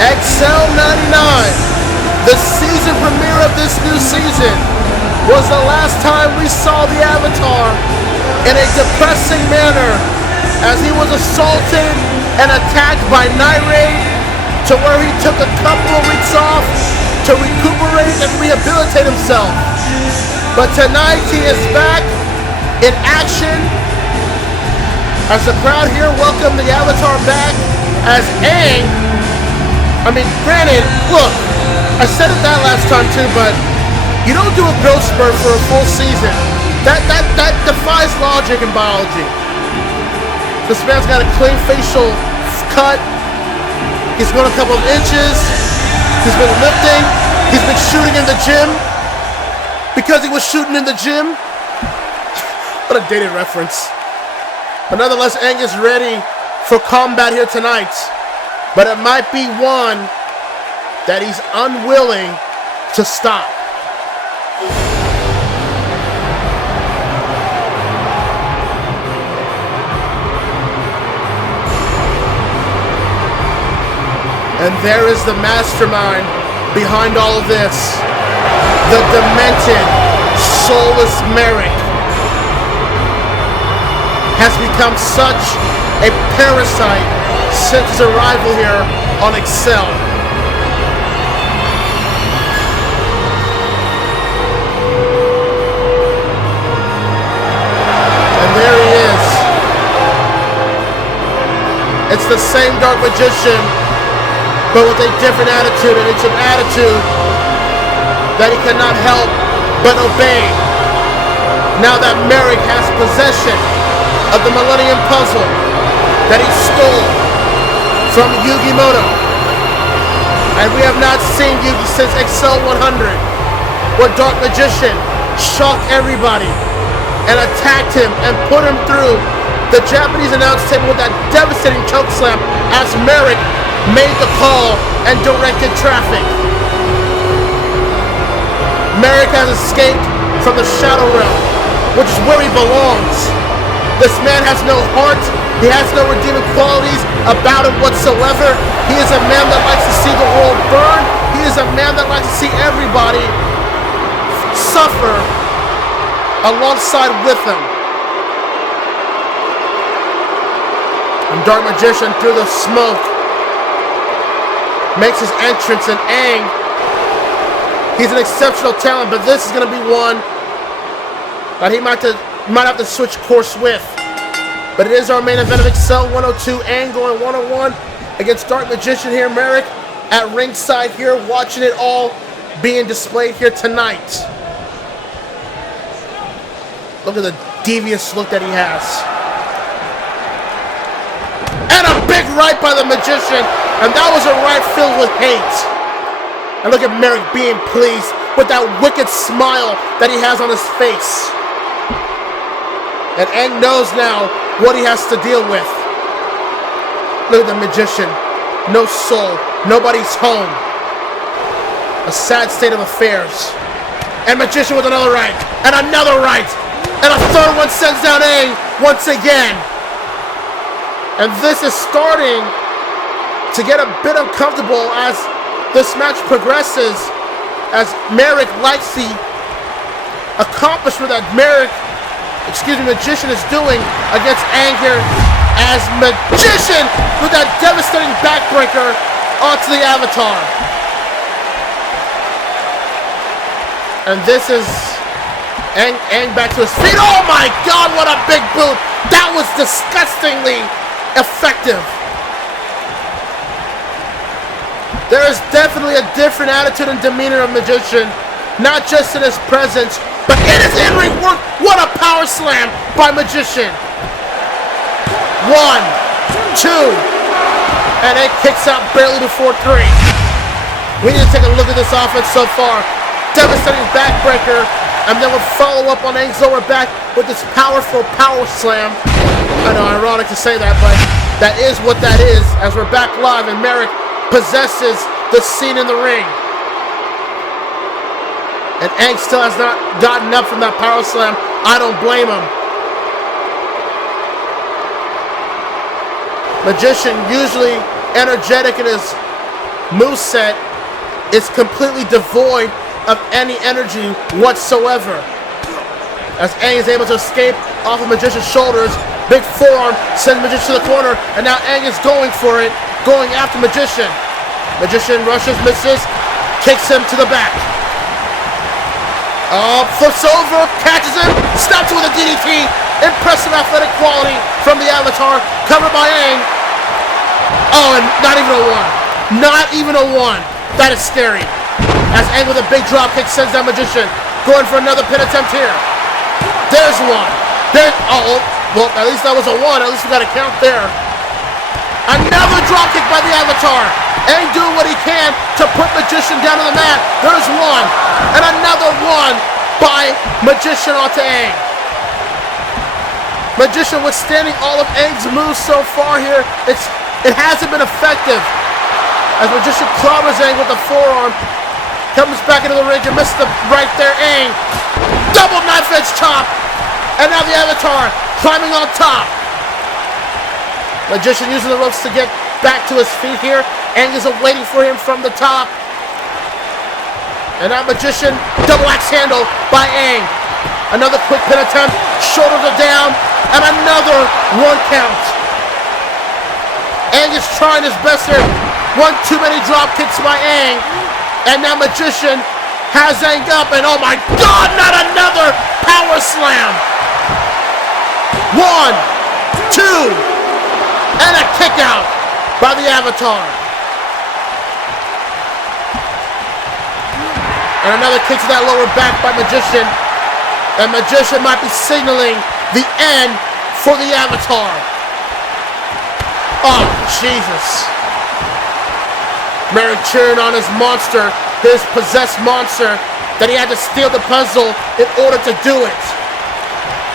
Excel 99, the season premiere of this new season, was the last time we saw the Avatar in a depressing manner as he was assaulted and attacked by Night Raid, to where he took a couple of weeks off to recuperate and rehabilitate himself. But tonight he is back in action as the crowd here welcomed the Avatar back as Aang. I mean, granted, look, I said it that last time too, but you don't do a growth spurt for a full season. That defies logic in biology. This man's got a clean facial cut. He's grown a couple of inches. He's been lifting. He's been shooting in the gym. Because he was shooting in the gym. What a dated reference. But nonetheless, Aang is ready for combat here tonight. But it might be one that he's unwilling to stop. And there is the mastermind behind all of this. The demented, soulless Marik has become such a parasite since his arrival here on Excel. And there he is. It's the same Dark Magician, but with a different attitude, and it's an attitude that he cannot help but obey. Now that Marik has possession of the Millennium Puzzle that he stole from Yugi Muto. And we have not seen Yugi since Excel 100, where Dark Magician shocked everybody and attacked him and put him through the Japanese announce table with that devastating choke slam as Marik made the call and directed traffic. Marik has escaped from the Shadow Realm. which is where he belongs. This man has no heart. He has no redeeming qualities about him whatsoever. He is a man that likes to see the world burn. He is a man that likes to see everybody suffer alongside with him. And Dark Magician, through the smoke, makes his entrance, and Aang, he's an exceptional talent, but this is going to be one that he might have to switch course with. But it is our main event of Excel 102. Aang going one-on-one against Dark Magician here. Marik at ringside here, watching it all being displayed here tonight. Look at the devious look that he has. And a big right by the Magician. And that was a right filled with hate. And look at Marik being pleased with that wicked smile that he has on his face. And Aang knows now what he has to deal with. Look at the Magician. No soul. Nobody's home. A sad state of affairs. And Magician with another right. And another right. And a third one sends down Aang once again. And this is starting to get a bit uncomfortable as this match progresses, as Marik likes the accomplishment that Magician is doing against Aang here, as Magician with that devastating backbreaker onto the Avatar. And this is Aang back to his feet. Oh my God, what a big boot. That was disgustingly effective. There is definitely a different attitude and demeanor of Magician, not just in his presence, but in his in-ring work. What a power slam by Magician. 1, 2, and it kicks out barely before 3. We need to take a look at this offense so far. Devastating backbreaker, and then we'll follow up on Aang's lower back with this powerful power slam. I know, ironic to say that, but that is what that is, as we're back live and Marik possesses the scene in the ring. And Aang still has not gotten up from that power slam. I don't blame him. Magician, usually energetic in his moveset, is completely devoid of any energy whatsoever. As Aang is able to escape off of Magician's shoulders, big forearm sends Magician to the corner, and now Aang is going for it, going after Magician. Magician rushes, misses, kicks him to the back. Flips over, catches him, snaps with a DDT. Impressive athletic quality from the Avatar, covered by Aang. Oh, and not even a 1. Not even a 1. That is scary. As Aang with a big drop kick sends down Magician. Going for another pin attempt here. There's 1. Well, at least that was a 1. At least we got a count there. Another drop kick by the Avatar. Aang doing what he can to put Magician down on the mat. There's 1. And another 1 by Magician onto Aang. Magician withstanding all of Aang's moves so far here. It hasn't been effective. As Magician clobbers Aang with the forearm. Comes back into the ring and misses the right there. Aang. Double knife edge chop. And now the Avatar climbing on top. Magician using the ropes to get back to his feet here. Aang is waiting for him from the top. And now Magician, double axe handle by Aang. Another quick pin attempt. Shoulders are down. And another 1 count. Aang is trying his best here. 1 too many drop kicks by Aang. And now Magician has Aang up. And oh my God, not another power slam. 1, 2, and a kick out by the Avatar. And another kick to that lower back by Magician. And Magician might be signaling the end for the Avatar. Oh, Jesus. Marik cheering on his monster, his possessed monster, that he had to steal the puzzle in order to do it.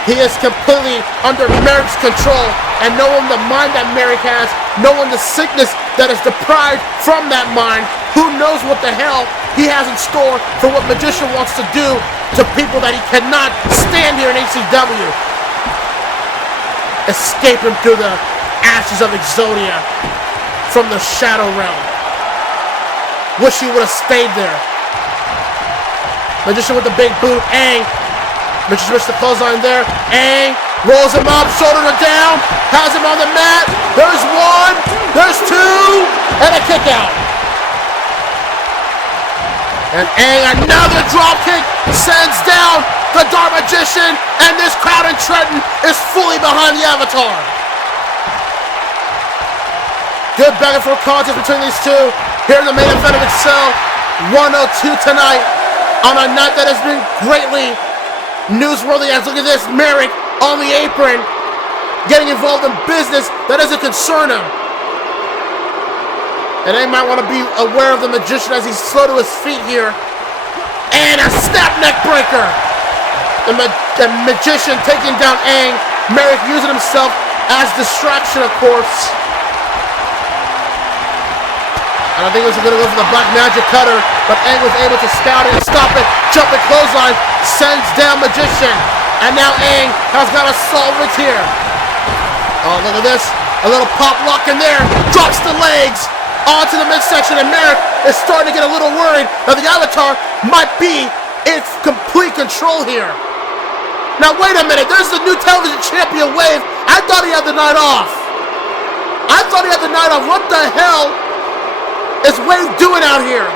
He is completely under Marik's control, and knowing the mind that Marik has, knowing the sickness that is deprived from that mind, who knows what the hell he has in store for what Magician wants to do to people that he cannot stand here in ACW. Escape him through the ashes of Exodia from the Shadow Realm. Wish he would have stayed there. Magician with the big boot. Aang. Magician with the clothesline there. Aang rolls him up, shoulder down, has him on the mat. There's one, there's two, and a kick out. And Aang, another drop kick, sends down the Dark Magician, and this crowd in Trenton is fully behind the Avatar. Good back and forth contest between these two. Here in the main event of Excel 102 tonight, on a night that has been greatly newsworthy. As look at this, Marik on the apron, getting involved in business that doesn't concern him. And they might want to be aware of the Magician as he's slow to his feet here. And a snap neck breaker. The Magician taking down Aang. Marik using himself as distraction, of course. And I think it was going to go for the Black Magic Cutter, but Aang was able to scout it and stop it. Jumping clothesline, sends down Magician. And now Aang has got to solve it here. Oh, look at this. A little pop lock in there. Drops the legs onto the midsection, and Marik is starting to get a little worried that the Avatar might be in complete control here. Now, wait a minute. There's the new television champion Wave. I thought he had the night off. What the hell is Wave doing out here?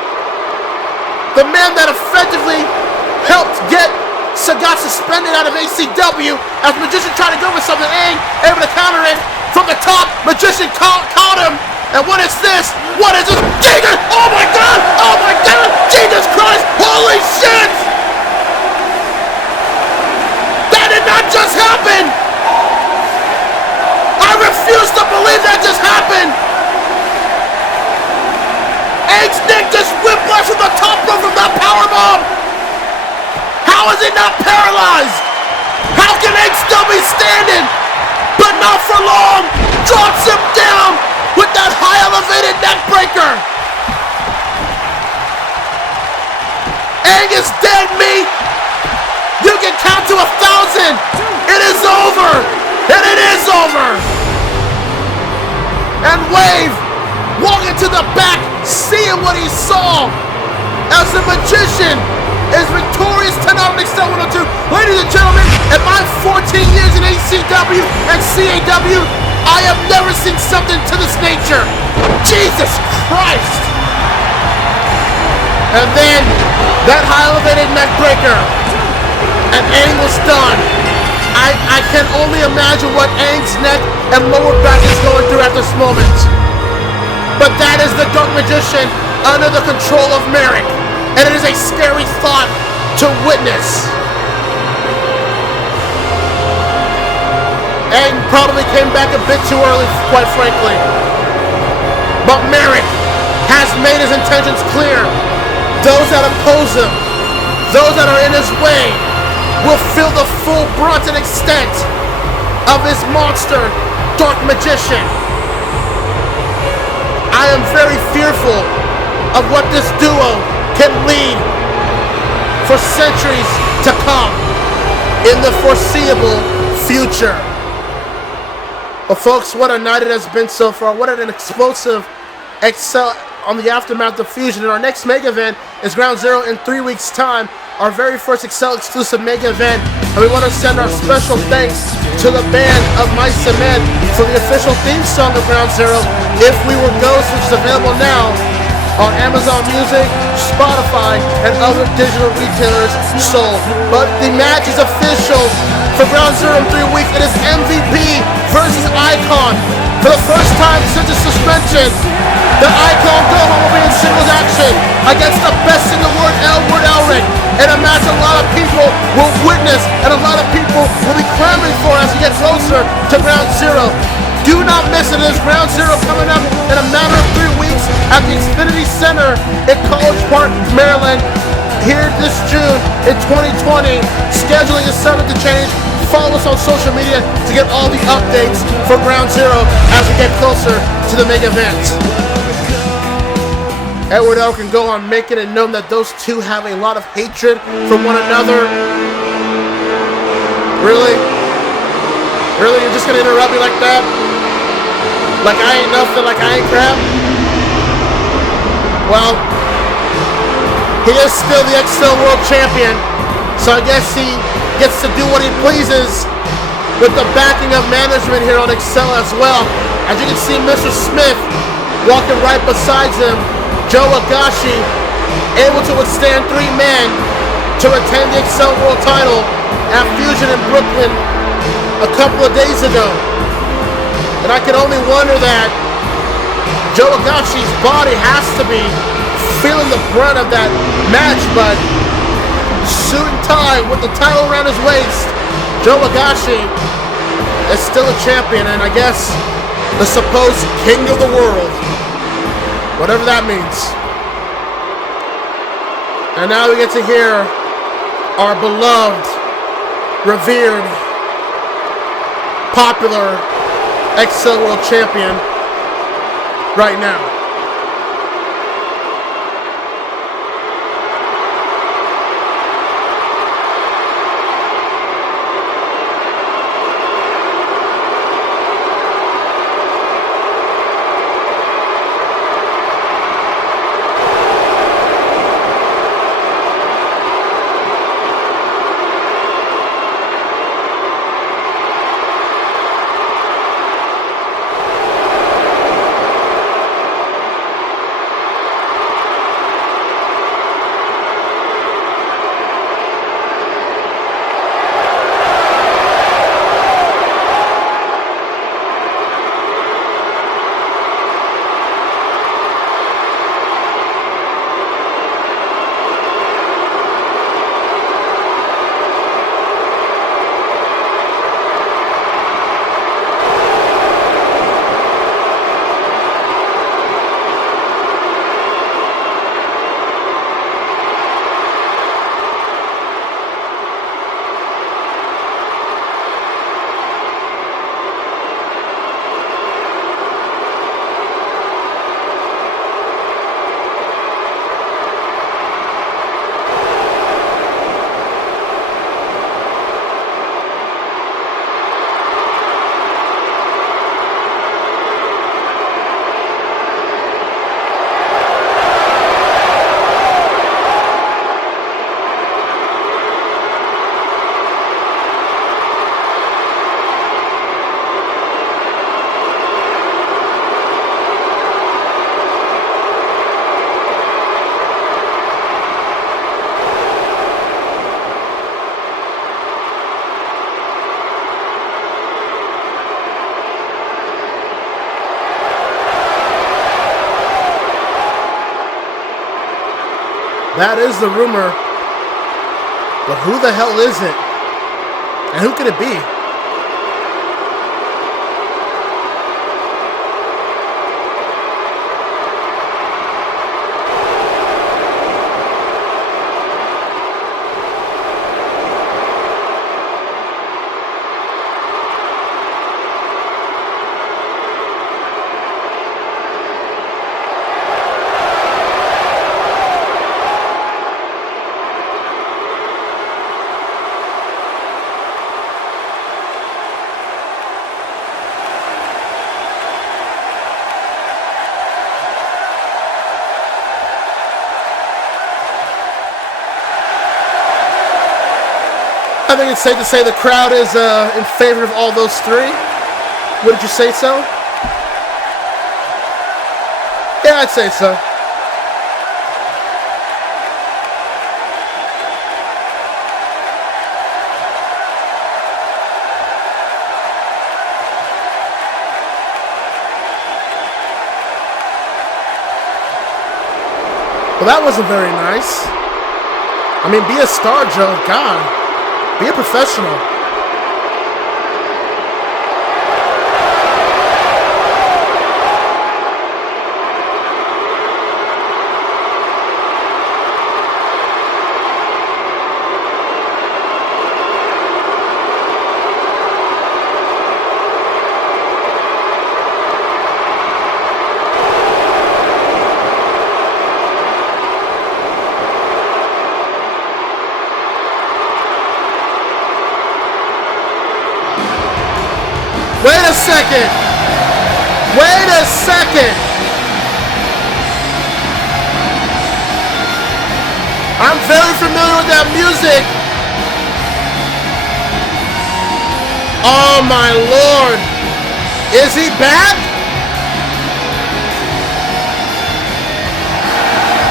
The man that effectively helped get Sagat suspended out of ACW as Magician tried to go with something. Aang able to counter it from the top. Magician caught him. And what is this? What is this? Jesus! Oh my God! Oh my God! Jesus Christ! Holy shit! That did not just happen! I refuse to believe that just happened! Aang's neck just whiplashed from the top rope from that powerbomb! How is it not paralyzed? How can Aang still be standing? But not for long! Drops him down with that high elevated neck breaker! Aang is dead meat! You can count to 1,000! It is over! And it is over! And Wave walking to the back, seeing what he saw as the Magician is victorious tonight on Excel 102. Ladies and gentlemen, in my 14 years in ACW and CAW, I have never seen something to this nature. Jesus Christ! And then that high elevated neck breaker, and Aang was done. I can only imagine what Aang's neck and lower back is going through at this moment. But that is the Dark Magician under the control of Marik, and it is a scary thought to witness. Aang probably came back a bit too early, quite frankly. But Marik has made his intentions clear. Those that oppose him, those that are in his way, will feel the full brunt and extent of his monster, Dark Magician. I am very fearful of what this duo can lead for centuries to come in the foreseeable future. Well, folks, what a night it has been so far. What an explosive Excel on the aftermath of Fusion. And our next mega event is Ground Zero in 3 weeks' time. Our very first Excel exclusive mega event. And we want to send our special thanks to the band of Mice and Men for the official theme song of Ground Zero, If We Were Ghosts, which is available now on Amazon Music, Spotify, and other digital retailers sold. But the match is official for Ground Zero in 3 weeks. It is MVP versus Icon. For the first time since his suspension, the Icon Gohan will be in singles action against the best in the world, Elric. In a match a lot of people will witness and a lot of people will be clamoring for as we get closer to Ground Zero. Do not miss it. It is Ground Zero coming up in a matter of 3 weeks at the Xfinity Center in College Park, Maryland. Here this June in 2020. Scheduling is subject to change. Follow us on social media to get all the updates for Ground Zero as we get closer to the mega event. Edward Elric and Gohan making it known that those two have a lot of hatred for one another. Really? Really? You're just gonna interrupt me like that? Like I ain't nothing, like I ain't crap? Well, he is still the XL World Champion, so I guess he gets to do what he pleases with the backing of management here on Excel as well. As you can see, Mr. Smith walking right beside him, Joe Higashi able to withstand 3 men to retain the Excel World title at Fusion in Brooklyn a couple of days ago. And I can only wonder that Joe Higashi's body has to be feeling the brunt of that match, but suit and tie with the title around his waist, Joe Higashi is still a champion, and I guess the supposed king of the world, whatever that means. And now we get to hear our beloved, revered, popular XL World Champion right now. That is the rumor. But who the hell is it? And who could it be? I think it's safe to say the crowd is in favor of all those three. Wouldn't you say so? Yeah, I'd say so. Well, that wasn't very nice. I mean, be a star, Joe. God. Be a professional. second. Wait a second. I'm very familiar with that music. Oh my Lord. Is he back?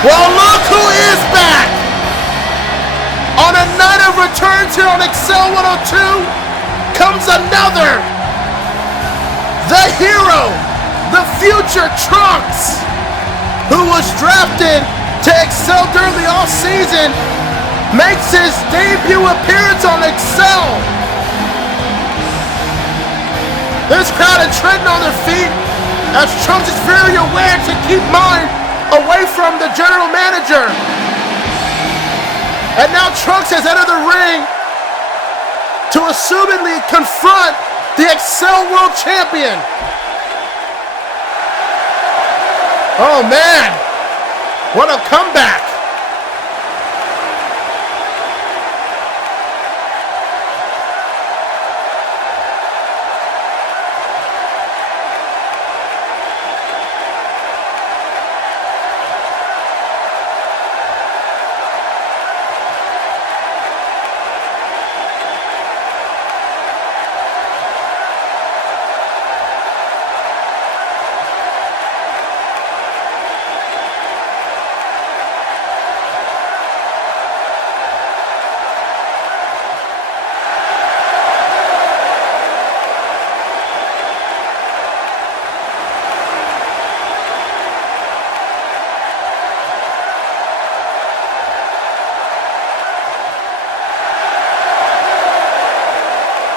Well, look who is back. On a night of returns here on Excel 102 comes another. The hero, the future Trunks, who was drafted to excel during the off-season, makes his debut appearance on Excel. This crowd is treading on their feet as Trunks is very aware to keep mind away from the general manager. And now Trunks has entered the ring to assumedly confront the Excel World Champion. Oh man, what a comeback.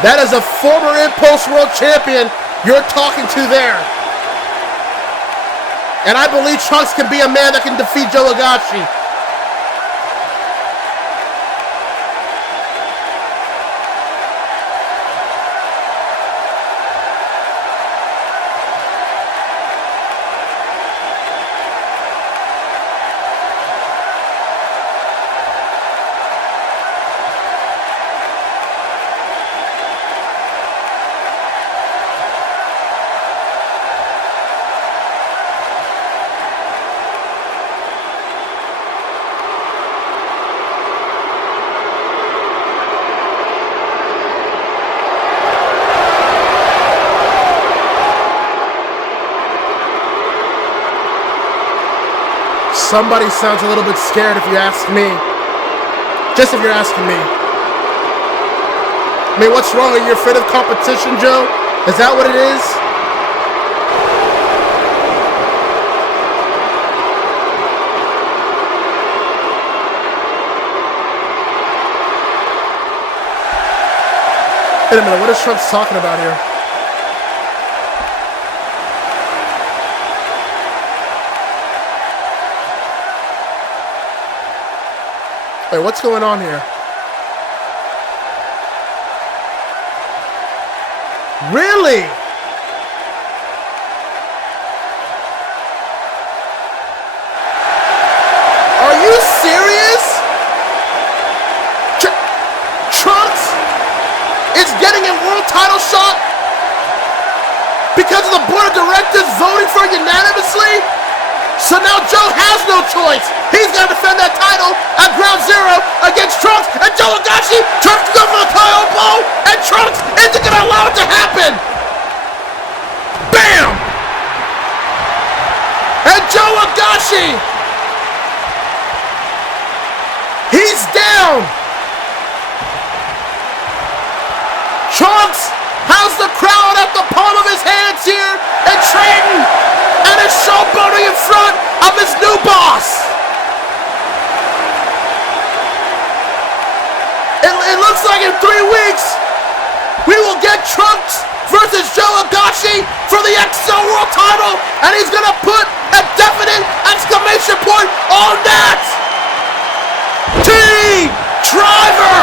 That is a former Impulse World Champion you're talking to there. And I believe Trunks can be a man that can defeat Joe Higashi. Somebody sounds a little bit scared if you ask me. Just if you're asking me. I mean, what's wrong? Are you afraid of competition, Joe? Is that what it is? Wait a minute, what is Trunks talking about here? Wait, what's going on here? Really? Are you serious? Trunks is getting a world title shot because of the board of directors voting for it unanimously? So now Joe has no choice. He's got to defend that title at Ground Zero against Trunks and Joe Higashi. Trunks to go for the Kyle Bow, and Trunks isn't going to allow it to happen. Bam! And Joe Higashi, he's down. Trunks has the crowd at the palm of his hands here and trading and is showboating in front of his new boss. It looks like in 3 weeks we will get Trunks versus Joe Higashi for the XL World title, and he's gonna put a definite exclamation point on that. T-Driver!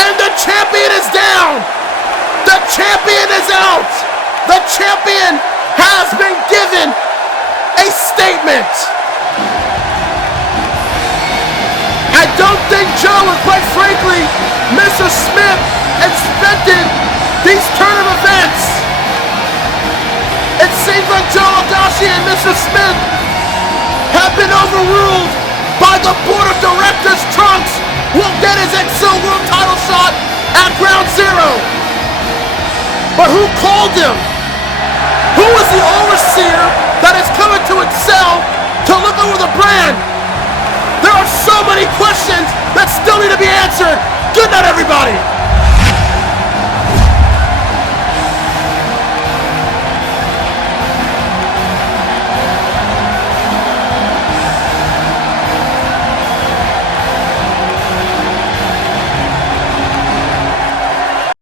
And the champion is down. The champion is out. The champion has been given a statement. I don't think Joe, and quite frankly, Mr. Smith expected these turn of events. It seems like Joe Higashi and Mr. Smith have been overruled by the board of directors. Trunks will get his Excel World title shot at Ground Zero. But who called him? Who is the overseer that is coming to Excel to look over the brand? There are so many questions that